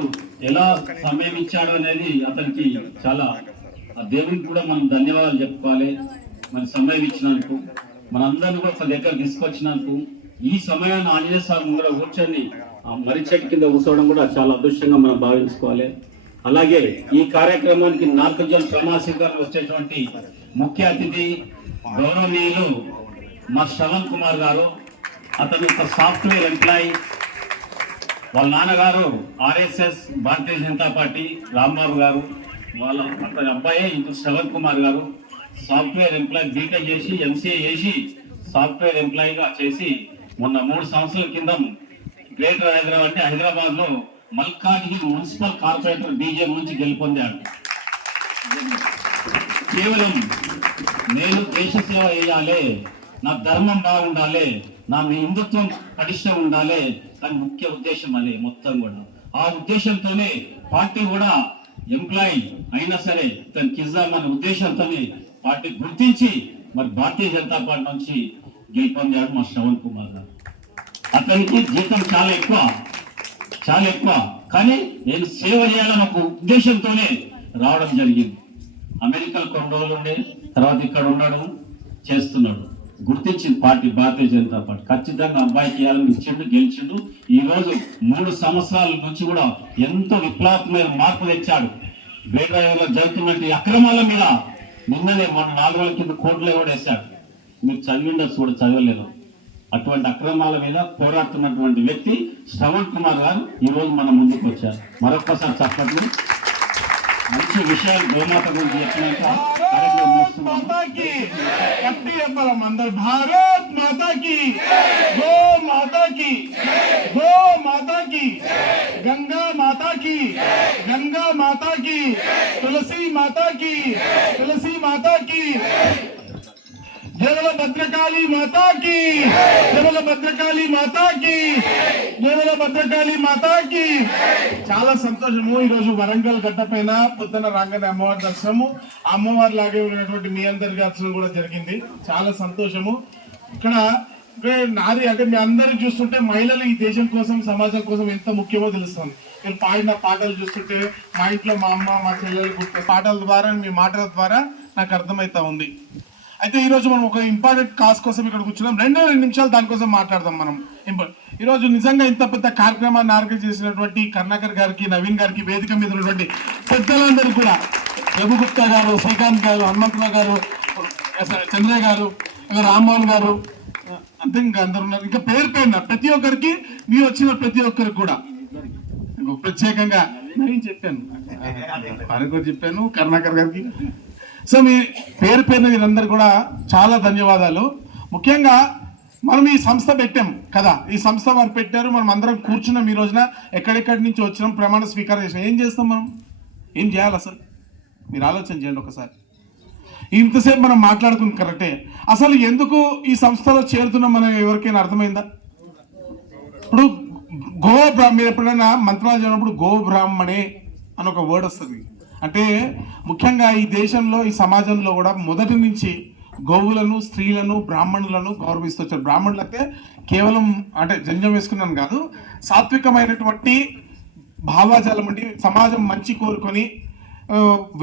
ఎలా సమయం ఇచ్చాడు అనేది అతనికి చాలా, ఆ దేవుడికి కూడా మనం ధన్యవాదాలు చెప్పుకోవాలి. మరి సమయం ఇచ్చినందుకు, మనందరినీ కూడా ఒక దగ్గర తీసుకొచ్చినందుకు, ఈ సమయాన్ని ఆంజనేయ స్వామి ముందర కూర్చొని ఆ మర్రి చెట్టు కింద కూర్చోవడం కూడా చాలా అదృష్టంగా మనం భావించుకోవాలి. అలాగే ఈ కార్యక్రమానికి నార్కజల్ ప్రమాణ స్వీకారం వచ్చేటువంటి ముఖ్య అతిథి గౌరవనీయులు మా శ్రవణ్ కుమార్ గారు. అతను ఒక సాఫ్ట్వేర్ ఎంప్లాయీ. వాళ్ళ నాన్నగారు ఆర్ఎస్ఎస్ భారతీయ జనతా పార్టీ రాంబాబు గారు. వాళ్ళ అతని అబ్బాయి ఇప్పుడు శ్రవణ్ కుమార్ గారు సాఫ్ట్వేర్ ఎంప్లాయీ, బీటెక్ చేసి ఎంసీఏ చేసి సాఫ్ట్వేర్ ఎంప్లాయీగా చేసి మొన్న 3 సంవత్సరాల కింద గ్రేటర్ హైదరాబాద్ అంటే హైదరాబాద్ లో మల్కాజ్గిరి మున్సిపల్ కార్పొరేటర్ బీజేపీ నుంచి గెలుపొందాడు. కేవలం నేను దేశ సేవ చేయాలి, నా ధర్మం బాగుండాలి, నా హిందుత్వం పటిష్టం ఉండాలి అని ముఖ్య ఉద్దేశం అదే మొత్తం కూడా. ఆ ఉద్దేశంతోనే పార్టీ కూడా ఎంప్లాయీ అయినా సరే తనకి ఇద్దామనే ఉద్దేశంతోనే పార్టీ గుర్తించి మరి భారతీయ జనతా పార్టీ నుంచి గెలుపొందాడు మా శ్రవణ్ కుమార్ గారు. అతనికి జీతం చాలా ఎక్కువ, కానీ నేను సేవ చేయాలని ఒక ఉద్దేశంతోనే రావడం జరిగింది. అమెరికాలో కొన్ని రోజులు ఉండే తర్వాత ఇక్కడ ఉన్నాడు, చేస్తున్నాడు. గుర్తించింది పార్టీ, భారతీయ జనతా పార్టీ ఖచ్చితంగా అబ్బాయికి ఇవ్వాలని ఇచ్చిండు, గెలిచిండు. ఈ రోజు 3 సంవత్సరాల నుంచి కూడా ఎంతో విప్లవాత్మకమైన మార్పు తెచ్చాడు. గ్రేటర్ జరుగుతున్నటువంటి అక్రమాల మీద నిన్ననే మన 4 రోజుల కింద కోర్టులో కూడా వేశాడు. మీరు చదివిండొచ్చు కూడా, చదవలేదు. అటువంటి అక్రమాల మీద పోరాడుతున్నటువంటి వ్యక్తి శ్రవణ్ కుమార్ గారు ఈ రోజు మన ముందుకు వచ్చారు. మరొక్కసారి చెప్పట్లు. మంచి విషయాలు గోమాత గురించి చెప్పినాక కార్యక్రమం ముగిస్తున్నాము. భారత్ మాతా కి, గో మాతా కి, గో మాతా కి, గంగా మాతా కి, గంగా మాతా కి, తులసి మాతా కి, తులసి మాతా కి, జయవల భద్రకాళి మాతా కి, జయవల భద్రకాళి మాతా కి, జయవల భద్రకాళి మాతా కి. చాలా సంతోషము. ఈరోజు వరంగల్ గడ్డ పైన పొద్దున రాగానే అమ్మవారి దర్శనము, అమ్మవారి లాగే ఉన్నటువంటి మీ అందరి దర్శనం కూడా జరిగింది. చాలా సంతోషము. ఇక్కడ నాది అంటే మీ అందరికి చూస్తుంటే మహిళలు ఈ దేశం కోసం, సమాజం కోసం ఎంత ముఖ్యమో తెలుస్తుంది. మీరు పాడిన పాటలు చూస్తుంటే మా ఇంట్లో మా అమ్మ, మా చెల్లెలు గుర్తు పాటల ద్వారా, మీ మాటల ద్వారా నాకు అర్థమవుతా ఉంది. అయితే ఈరోజు మనం ఒక ఇంపార్టెంట్ కాజ్ కోసం ఇక్కడ కూర్చున్నాం. 2 నిమిషాలు దానికోసం మాట్లాడదాం మనం. ఈరోజు నిజంగా ఇంత పెద్ద కార్యక్రమాన్ని ఆర్గనైజ్ చేసినటువంటి కరుణాకర్ గారికి, నవీన్ గారికి, వేదిక మీద ఉన్నటువంటి పెద్దలందరూ కూడా, రఘుగుప్తా గారు, శ్రీకాంత్ గారు, హనుమంతరావు గారు, చంద్రయ్య గారు, ఇంకా రామ్మోహన్ గారు, అంతే ఇంకా అందరు ఉన్నారు. ఇంకా పేరు పేరున ప్రతి ఒక్కరికి, మీ వచ్చిన ప్రతి ఒక్కరికి కూడా ప్రత్యేకంగా నేను చెప్పాను, వారికి చెప్పాను, కరుణాకర్ గారికి. సో మీ పేరు పేరున వీరందరూ కూడా చాలా ధన్యవాదాలు. ముఖ్యంగా మనం ఈ సంస్థ పెట్టాం కదా, ఈ సంస్థ వారు పెట్టారు, మనం అందరం కూర్చున్నాం. ఈ రోజున ఎక్కడెక్కడి నుంచి వచ్చినాం, ప్రమాణ స్వీకారం చేసినాం. ఏం చేస్తాం మనం, ఏం చేయాలి అసలు మీరు ఆలోచన చేయండి ఒకసారి. ఇంతసేపు మనం మాట్లాడుకుని కరెక్టే, అసలు ఎందుకు ఈ సంస్థలో చేరుతున్నాం మనం ఎవరికైనా అర్థమైందా? ఇప్పుడు మీరు ఎప్పుడైనా మంత్రాలు చదివినప్పుడు గోబ్రాహ్మణే అని ఒక వర్డ్ వస్తుంది. అంటే ముఖ్యంగా ఈ దేశంలో, ఈ సమాజంలో కూడా మొదటి నుంచి గోవులను, స్త్రీలను, బ్రాహ్మణులను గౌరవిస్తూ వచ్చారు. బ్రాహ్మణులు అయితే కేవలం అంటే జంజం వేసుకున్నాను కాదు, సాత్వికమైనటువంటి భావాజాలం ఉండి సమాజం మంచి కోరుకొని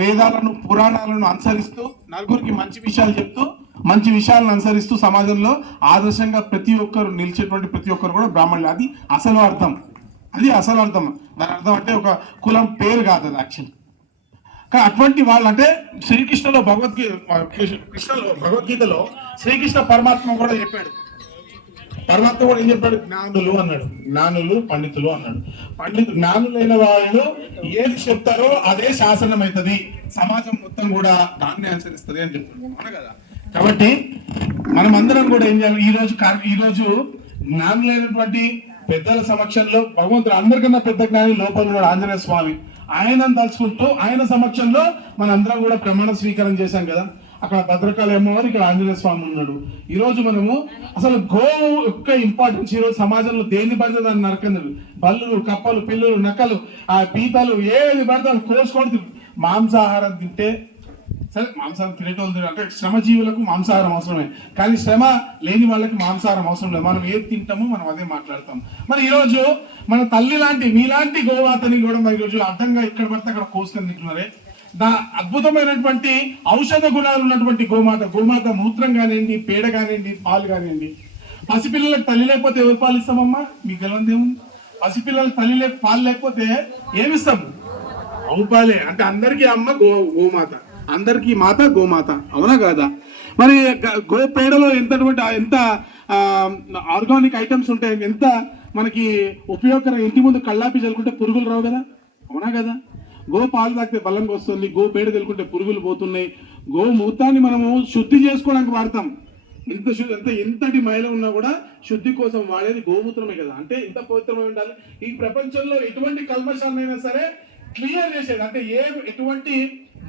వేదాలను, పురాణాలను అనుసరిస్తూ నలుగురికి మంచి విషయాలు చెప్తూ, మంచి విషయాలను అనుసరిస్తూ సమాజంలో ఆదర్శంగా ప్రతి ఒక్కరు నిలిచేటువంటి ప్రతి ఒక్కరు కూడా బ్రాహ్మణులు. అది అసలు అర్థం, అది అసలు అర్థం. దాని అర్థం అంటే ఒక కులం పేరు కాదు అది యాక్చువల్. కానీ అటువంటి వాళ్ళు అంటే శ్రీకృష్ణలో భగవద్గీతలో శ్రీకృష్ణ పరమాత్మ కూడా చెప్పాడు. పరమాత్మ కూడా ఏం చెప్పాడు? జ్ఞానులు అన్నాడు, జ్ఞానులు పండితులు అన్నాడు. జ్ఞానులైన వాళ్ళు ఏది చెప్తారో అదే శాసనం అవుతుంది, సమాజం మొత్తం కూడా దాన్ని అనుసరిస్తుంది అని చెప్తాడు, అవునా కదా? కాబట్టి మనం అందరం కూడా ఏం చేయాలి, ఈ రోజు జ్ఞానులైనటువంటి పెద్దల సమక్షంలో భగవంతుడు అందరికన్నా పెద్ద జ్ఞాని లోపల ఉన్నాడు ఆంజనేయ స్వామి. ఆయనను తలుచుకుంటూ ఆయన సమక్షంలో మనందరం కూడా ప్రమాణ స్వీకారం చేశాం కదా. అక్కడ భద్రకాళి అమ్మవారు, ఇక్కడ ఆంజనేయ స్వామి ఉన్నాడు. ఈ రోజు మనము అసలు గోవు యొక్క ఇంపార్టెన్స్ ఈ రోజు సమాజంలో దేన్ని పడితే దాన్ని నరకందులు, బల్లులు, కప్పలు, పిల్లులు, నక్కలు, ఆ పీతలు ఏది పడితే కోసుకొని మాంసాహారం తింటే సరే, మాంసాహారం తినేటోళ్ళు అంటే శ్రమజీవులకు మాంసాహారం అవసరమే, కానీ శ్రమ లేని వాళ్ళకి మాంసాహారం అవసరం లేదు. మనం ఏది తింటామో మనం అదే మాట్లాడతాం. మరి ఈరోజు మన తల్లి లాంటి మీలాంటి గోమాతని కూడా మరి ఈరోజు అడ్డంగా ఇక్కడ పడితే అక్కడ కోసుకొని తింటున్నారే. అద్భుతమైనటువంటి ఔషధ గుణాలు ఉన్నటువంటి గోమాత మూత్రం కానివ్వండి, పేడ కానివ్వండి, పాలు కానివ్వండి. పసిపిల్లలకు తల్లి లేకపోతే ఎవరు పాలు ఇస్తామమ్మా? మీకు తెలియదు ఏముంది? పసిపిల్లలకు తల్లి పాలు లేకపోతే ఏమిస్తాము? ఆవు పాలే. అంటే అందరికీ అమ్మ గోమాత, అందరికీ మాత గోమాత, అవునా కాదా? మరి గో పేడలో ఎంత ఆర్గానిక్ ఐటమ్స్ ఉంటాయి, ఎంత మనకి ఉపయోగకరం. ఇంటి ముందు కళ్ళాపి చల్లుకుంటే పురుగులు రావు కదా, అవునా కదా? గో పాలు తాగితే బలంగా వస్తుంది, గో పేడ చల్లుకుంటే పురుగులు పోతున్నాయి. గో మూత్రాన్ని మనము శుద్ధి చేసుకోవడానికి వాడతాం. ఎంతటి మైల ఉన్నా కూడా శుద్ధి కోసం వాడేది గోమూత్రమే కదా. అంటే ఇంత పవిత్రమై ఉండాలి. ఈ ప్రపంచంలో ఎటువంటి కల్మషాలైనా సరే క్లియర్ చేసేది, అంటే ఎటువంటి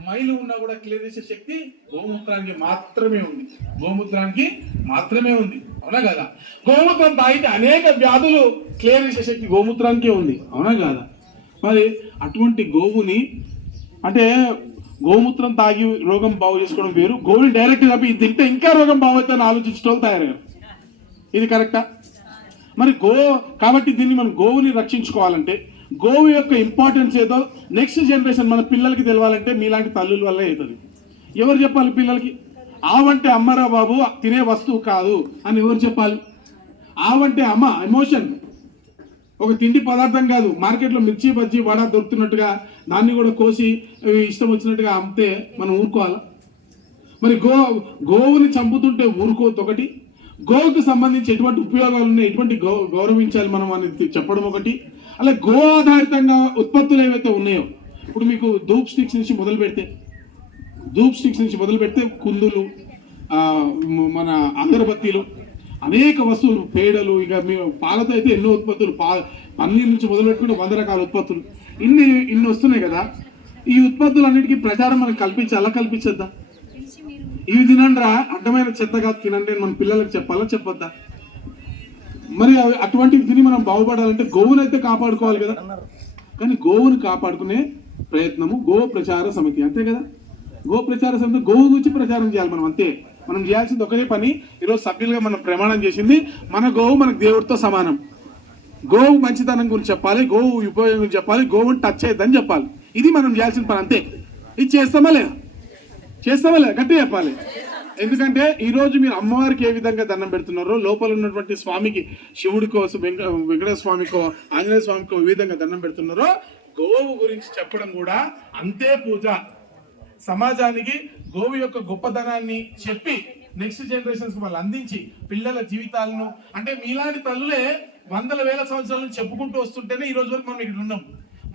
మైలు ఉన్నా కూడా క్లియర్ చేసే శక్తి గోమూత్రానికి మాత్రమే ఉంది, గోమూత్రానికి మాత్రమే ఉంది, అవునా కదా? గోమూత్రం తాగితే అనేక వ్యాధులు క్లియర్ చేసే శక్తి గోమూత్రానికే ఉంది, అవునా కాదా? మరి అటువంటి గోవుని అంటే గోమూత్రం తాగి రోగం బాగు చేసుకోవడం వేరు, గోవుని డైరెక్ట్ తప్పి ఇది తింటే ఇంకా రోగం బాగవుతుందని ఆలోచించడం తయారయ్యారు. ఇది కరెక్టా? మరి కాబట్టి దీన్ని మనం గోవుని రక్షించుకోవాలంటే, గోవు యొక్క ఇంపార్టెన్స్ ఏదో నెక్స్ట్ జనరేషన్ మన పిల్లలకి తెలవాలంటే మీలాంటి తల్లుల వల్లే అవుతుంది. ఎవరు చెప్పాలి పిల్లలకి? ఆవంటే అమ్మరా బాబు, తినే వస్తువు కాదు అని ఎవరు చెప్పాలి? ఆవంటే అమ్మ ఎమోషన్, ఒక తిండి పదార్థం కాదు. మార్కెట్లో మిర్చి, బజ్జీ, వడ దొరుకుతున్నట్టుగా దాన్ని కూడా కోసి ఇష్టం వచ్చినట్టుగా అమ్మితే మనం ఊరుకోవాలా? మరి గోవుని చంపుతుంటే ఊరుకోవద్దు ఒకటి, గోవుకు సంబంధించి ఎటువంటి ఉపయోగాలు ఉన్నాయి, ఎటువంటి గౌరవించాలి మనం అని చెప్పడం ఒకటి. అలా గో ఆధారితంగా ఉత్పత్తులు ఏవైతే ఉన్నాయో, ఇప్పుడు మీకు ధూప్ స్టిక్స్ నుంచి మొదలు పెడితే కుందులు, మన అగరబత్తీలు, అనేక వస్తువులు, పేడలు, ఇక మేము పాలతో అయితే ఎన్నో ఉత్పత్తులు, పన్నీర్ నుంచి మొదలు పెట్టుకుంటే 100 రకాల ఉత్పత్తులు ఇన్ని వస్తున్నాయి కదా. ఈ ఉత్పత్తులన్నిటికీ ప్రచారం మనం అలా కల్పించద్దా? ఇవి తినండిరా, అడ్డమైన చెత్తగా తినండి అని మన పిల్లలకు చెప్పాలా, చెప్పొద్దా? మరి అటువంటివి తిని మనం బాగుపడాలంటే గోవును అయితే కాపాడుకోవాలి కదా. కానీ గోవును కాపాడుకునే ప్రయత్నము గో ప్రచార సమితి, అంతే కదా? గో ప్రచార సమితి గోవు గురించి ప్రచారం చేయాలి మనం, అంతే. మనం చేయాల్సింది ఒకటే పని. ఈరోజు సభ్యులుగా మనం ప్రమాణం చేసింది, మన గోవు మనకు దేవుడితో సమానం. గోవు మంచితనం గురించి చెప్పాలి, గోవు ఉపయోగం గురించి చెప్పాలి, గోవుని టచ్ చేయొద్దని చెప్పాలి. ఇది మనం చేయాల్సిన పని, అంతే. ఇది చేస్తామా లేదా? గట్టిగా చెప్పాలి. ఎందుకంటే ఈరోజు మీరు అమ్మవారికి ఏ విధంగా దండం పెడుతున్నారో, లోపల ఉన్నటువంటి స్వామికి, శివుడికో, వెంకటేశ్వర స్వామికో, ఆంజనేయ స్వామికో ఏ విధంగా దండం పెడుతున్నారో, గోవు గురించి చెప్పడం కూడా అంతే పూజ. సమాజానికి గోవు యొక్క గొప్పదనాన్ని చెప్పి నెక్స్ట్ జనరేషన్స్ కి వాళ్ళు అందించి పిల్లల జీవితాలను, అంటే మీలాంటి తల్లులే వందల వేల సంవత్సరాల నుంచి చెప్పుకుంటూ వస్తుంటేనే ఈ రోజు వరకు మనం ఇక్కడ ఉన్నాం.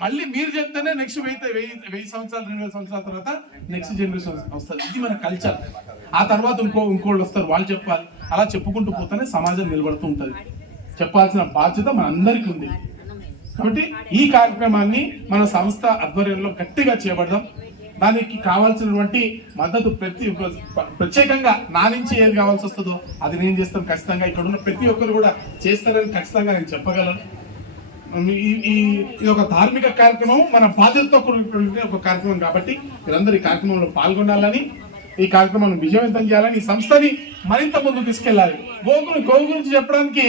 మళ్ళీ మీరు చెప్తేనే నెక్స్ట్ 1000 సంవత్సరాలు 2000 సంవత్సరాల తర్వాత నెక్స్ట్ జనరేషన్ వస్తుంది. ఇది మన కల్చర్. ఆ తర్వాత ఇంకోళ్ళు వస్తారు, వాళ్ళు చెప్పాలి. అలా చెప్పుకుంటూ పోతేనే సమాజం నిలబడుతూ ఉంటుంది. చెప్పాల్సిన బాధ్యత మన అందరికీ ఉంది. కాబట్టి ఈ కార్యక్రమాన్ని మన సంస్థ ఆధ్వర్యంలో గట్టిగా చేపడదాం. దానికి కావాల్సినటువంటి మద్దతు ప్రత్యేకంగా నా నుంచి ఏది కావాల్సి వస్తుందో అది నేను చేస్తాను ఖచ్చితంగా. ఇక్కడ ఉన్న ప్రతి ఒక్కరు కూడా చేస్తారని ఖచ్చితంగా నేను చెప్పగలను. ఇది ఒక ధార్మిక కార్యక్రమం, మన బాధ్యతతో కూడిన ఒక కార్యక్రమం కాబట్టి మీరందరూ ఈ కార్యక్రమంలో పాల్గొనాలని, ఈ కార్యక్రమాన్ని విజయవంతం చేయాలని, ఈ సంస్థని మరింత ముందుకు తీసుకెళ్ళాలి. గోవు గురించి చెప్పడానికి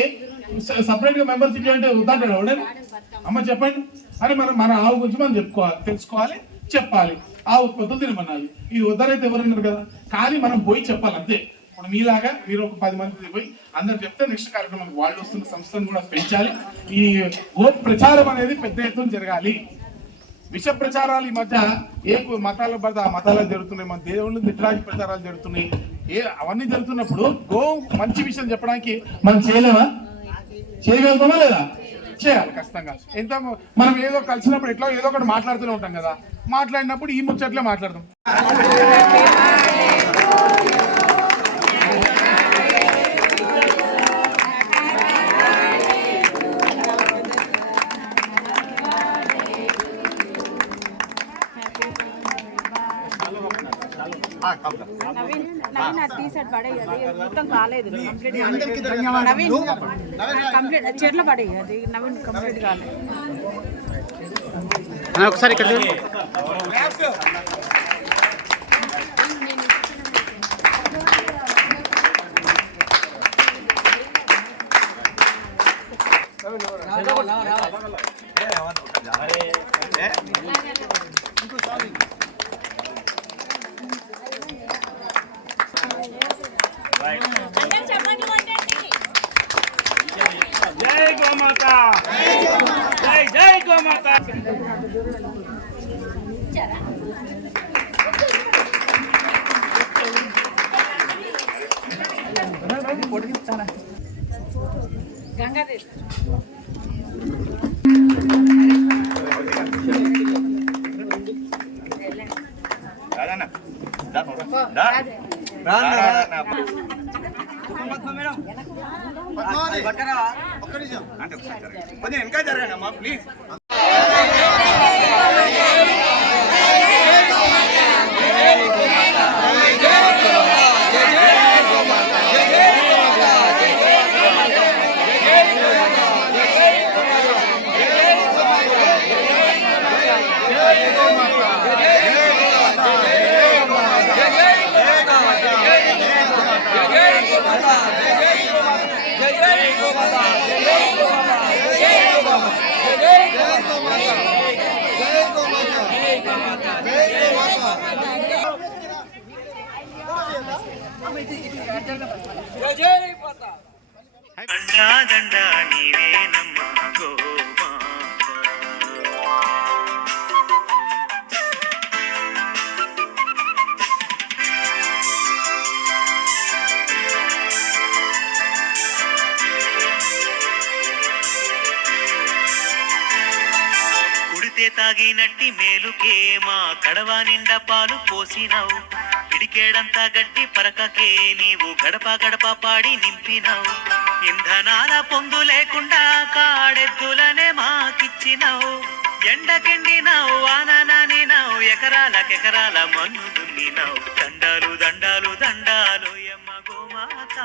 సపరేట్ గా మెంబర్షిప్ అంటే వద్దంటాడు ఎవడని? అమ్మ చెప్పండి అని మన ఆవు గురించి మనం తెలుసుకోవాలి, చెప్పాలి. ఆ ఉత్పత్తులు తినమన్నాలి. ఇది వద్దరైతే ఎవరన్నారు కదా, కానీ మనం పోయి చెప్పాలి అంతే. ఇప్పుడు మీలాగా మీరు ఒక 10 మంది పోయి అందరు చెప్తే నెక్స్ట్ కార్యక్రమం వాళ్ళు వస్తున్న సంస్థను కూడా పెంచాలి. ఈ గో ప్రచారం అనేది పెద్ద ఎత్తున జరగాలి. విష ప్రచారాలు ఈ మధ్య ఏ మతాల పడితే ఆ మతాలు జరుగుతున్నాయి, మన దేవుళ్ళు తిట్టడానికి ప్రచారాలు జరుగుతున్నాయి. అవన్నీ జరుగుతున్నప్పుడు గో మంచి విషయం చెప్పడానికి మనం చేయగలుగుతామా లేదా? చేయాలి ఖచ్చితంగా. ఎంత మనం ఏదో కలిసినప్పుడు ఎట్లా ఏదో ఒకటి మాట్లాడుతూనే ఉంటాం కదా, మాట్లాడినప్పుడు ఈ ముచ్చట్లే మాట్లాడదాం. చెట్ల పడేది నవీన్ కంప్లీట్ కాలేదు. ఒకసారి ఇక్కడ జై గోమాత, జై జై గోమాత. గంగాదేవి ఇంకా జరగండి అమ్మా ప్లీజ్. దండ నీవేనమ్మా గోమాత. కుడితే తాగినట్టి మేలుకే మా కడవ నిండా పాలు పోసినావు. పిడికేడంతా గట్టి పరకకే నీవు గడప గడప పాడి నింపినావు. ఇంధనాల పొందు లేకుండా కాడెద్దులనే మాకిచ్చినావు. ఎండకెండినావు, వాననానినావు, ఎకరాలకెకరాల మన్ను దున్నినావు. దండాలు దండాలు దండాలు యమ్మ గోమాత.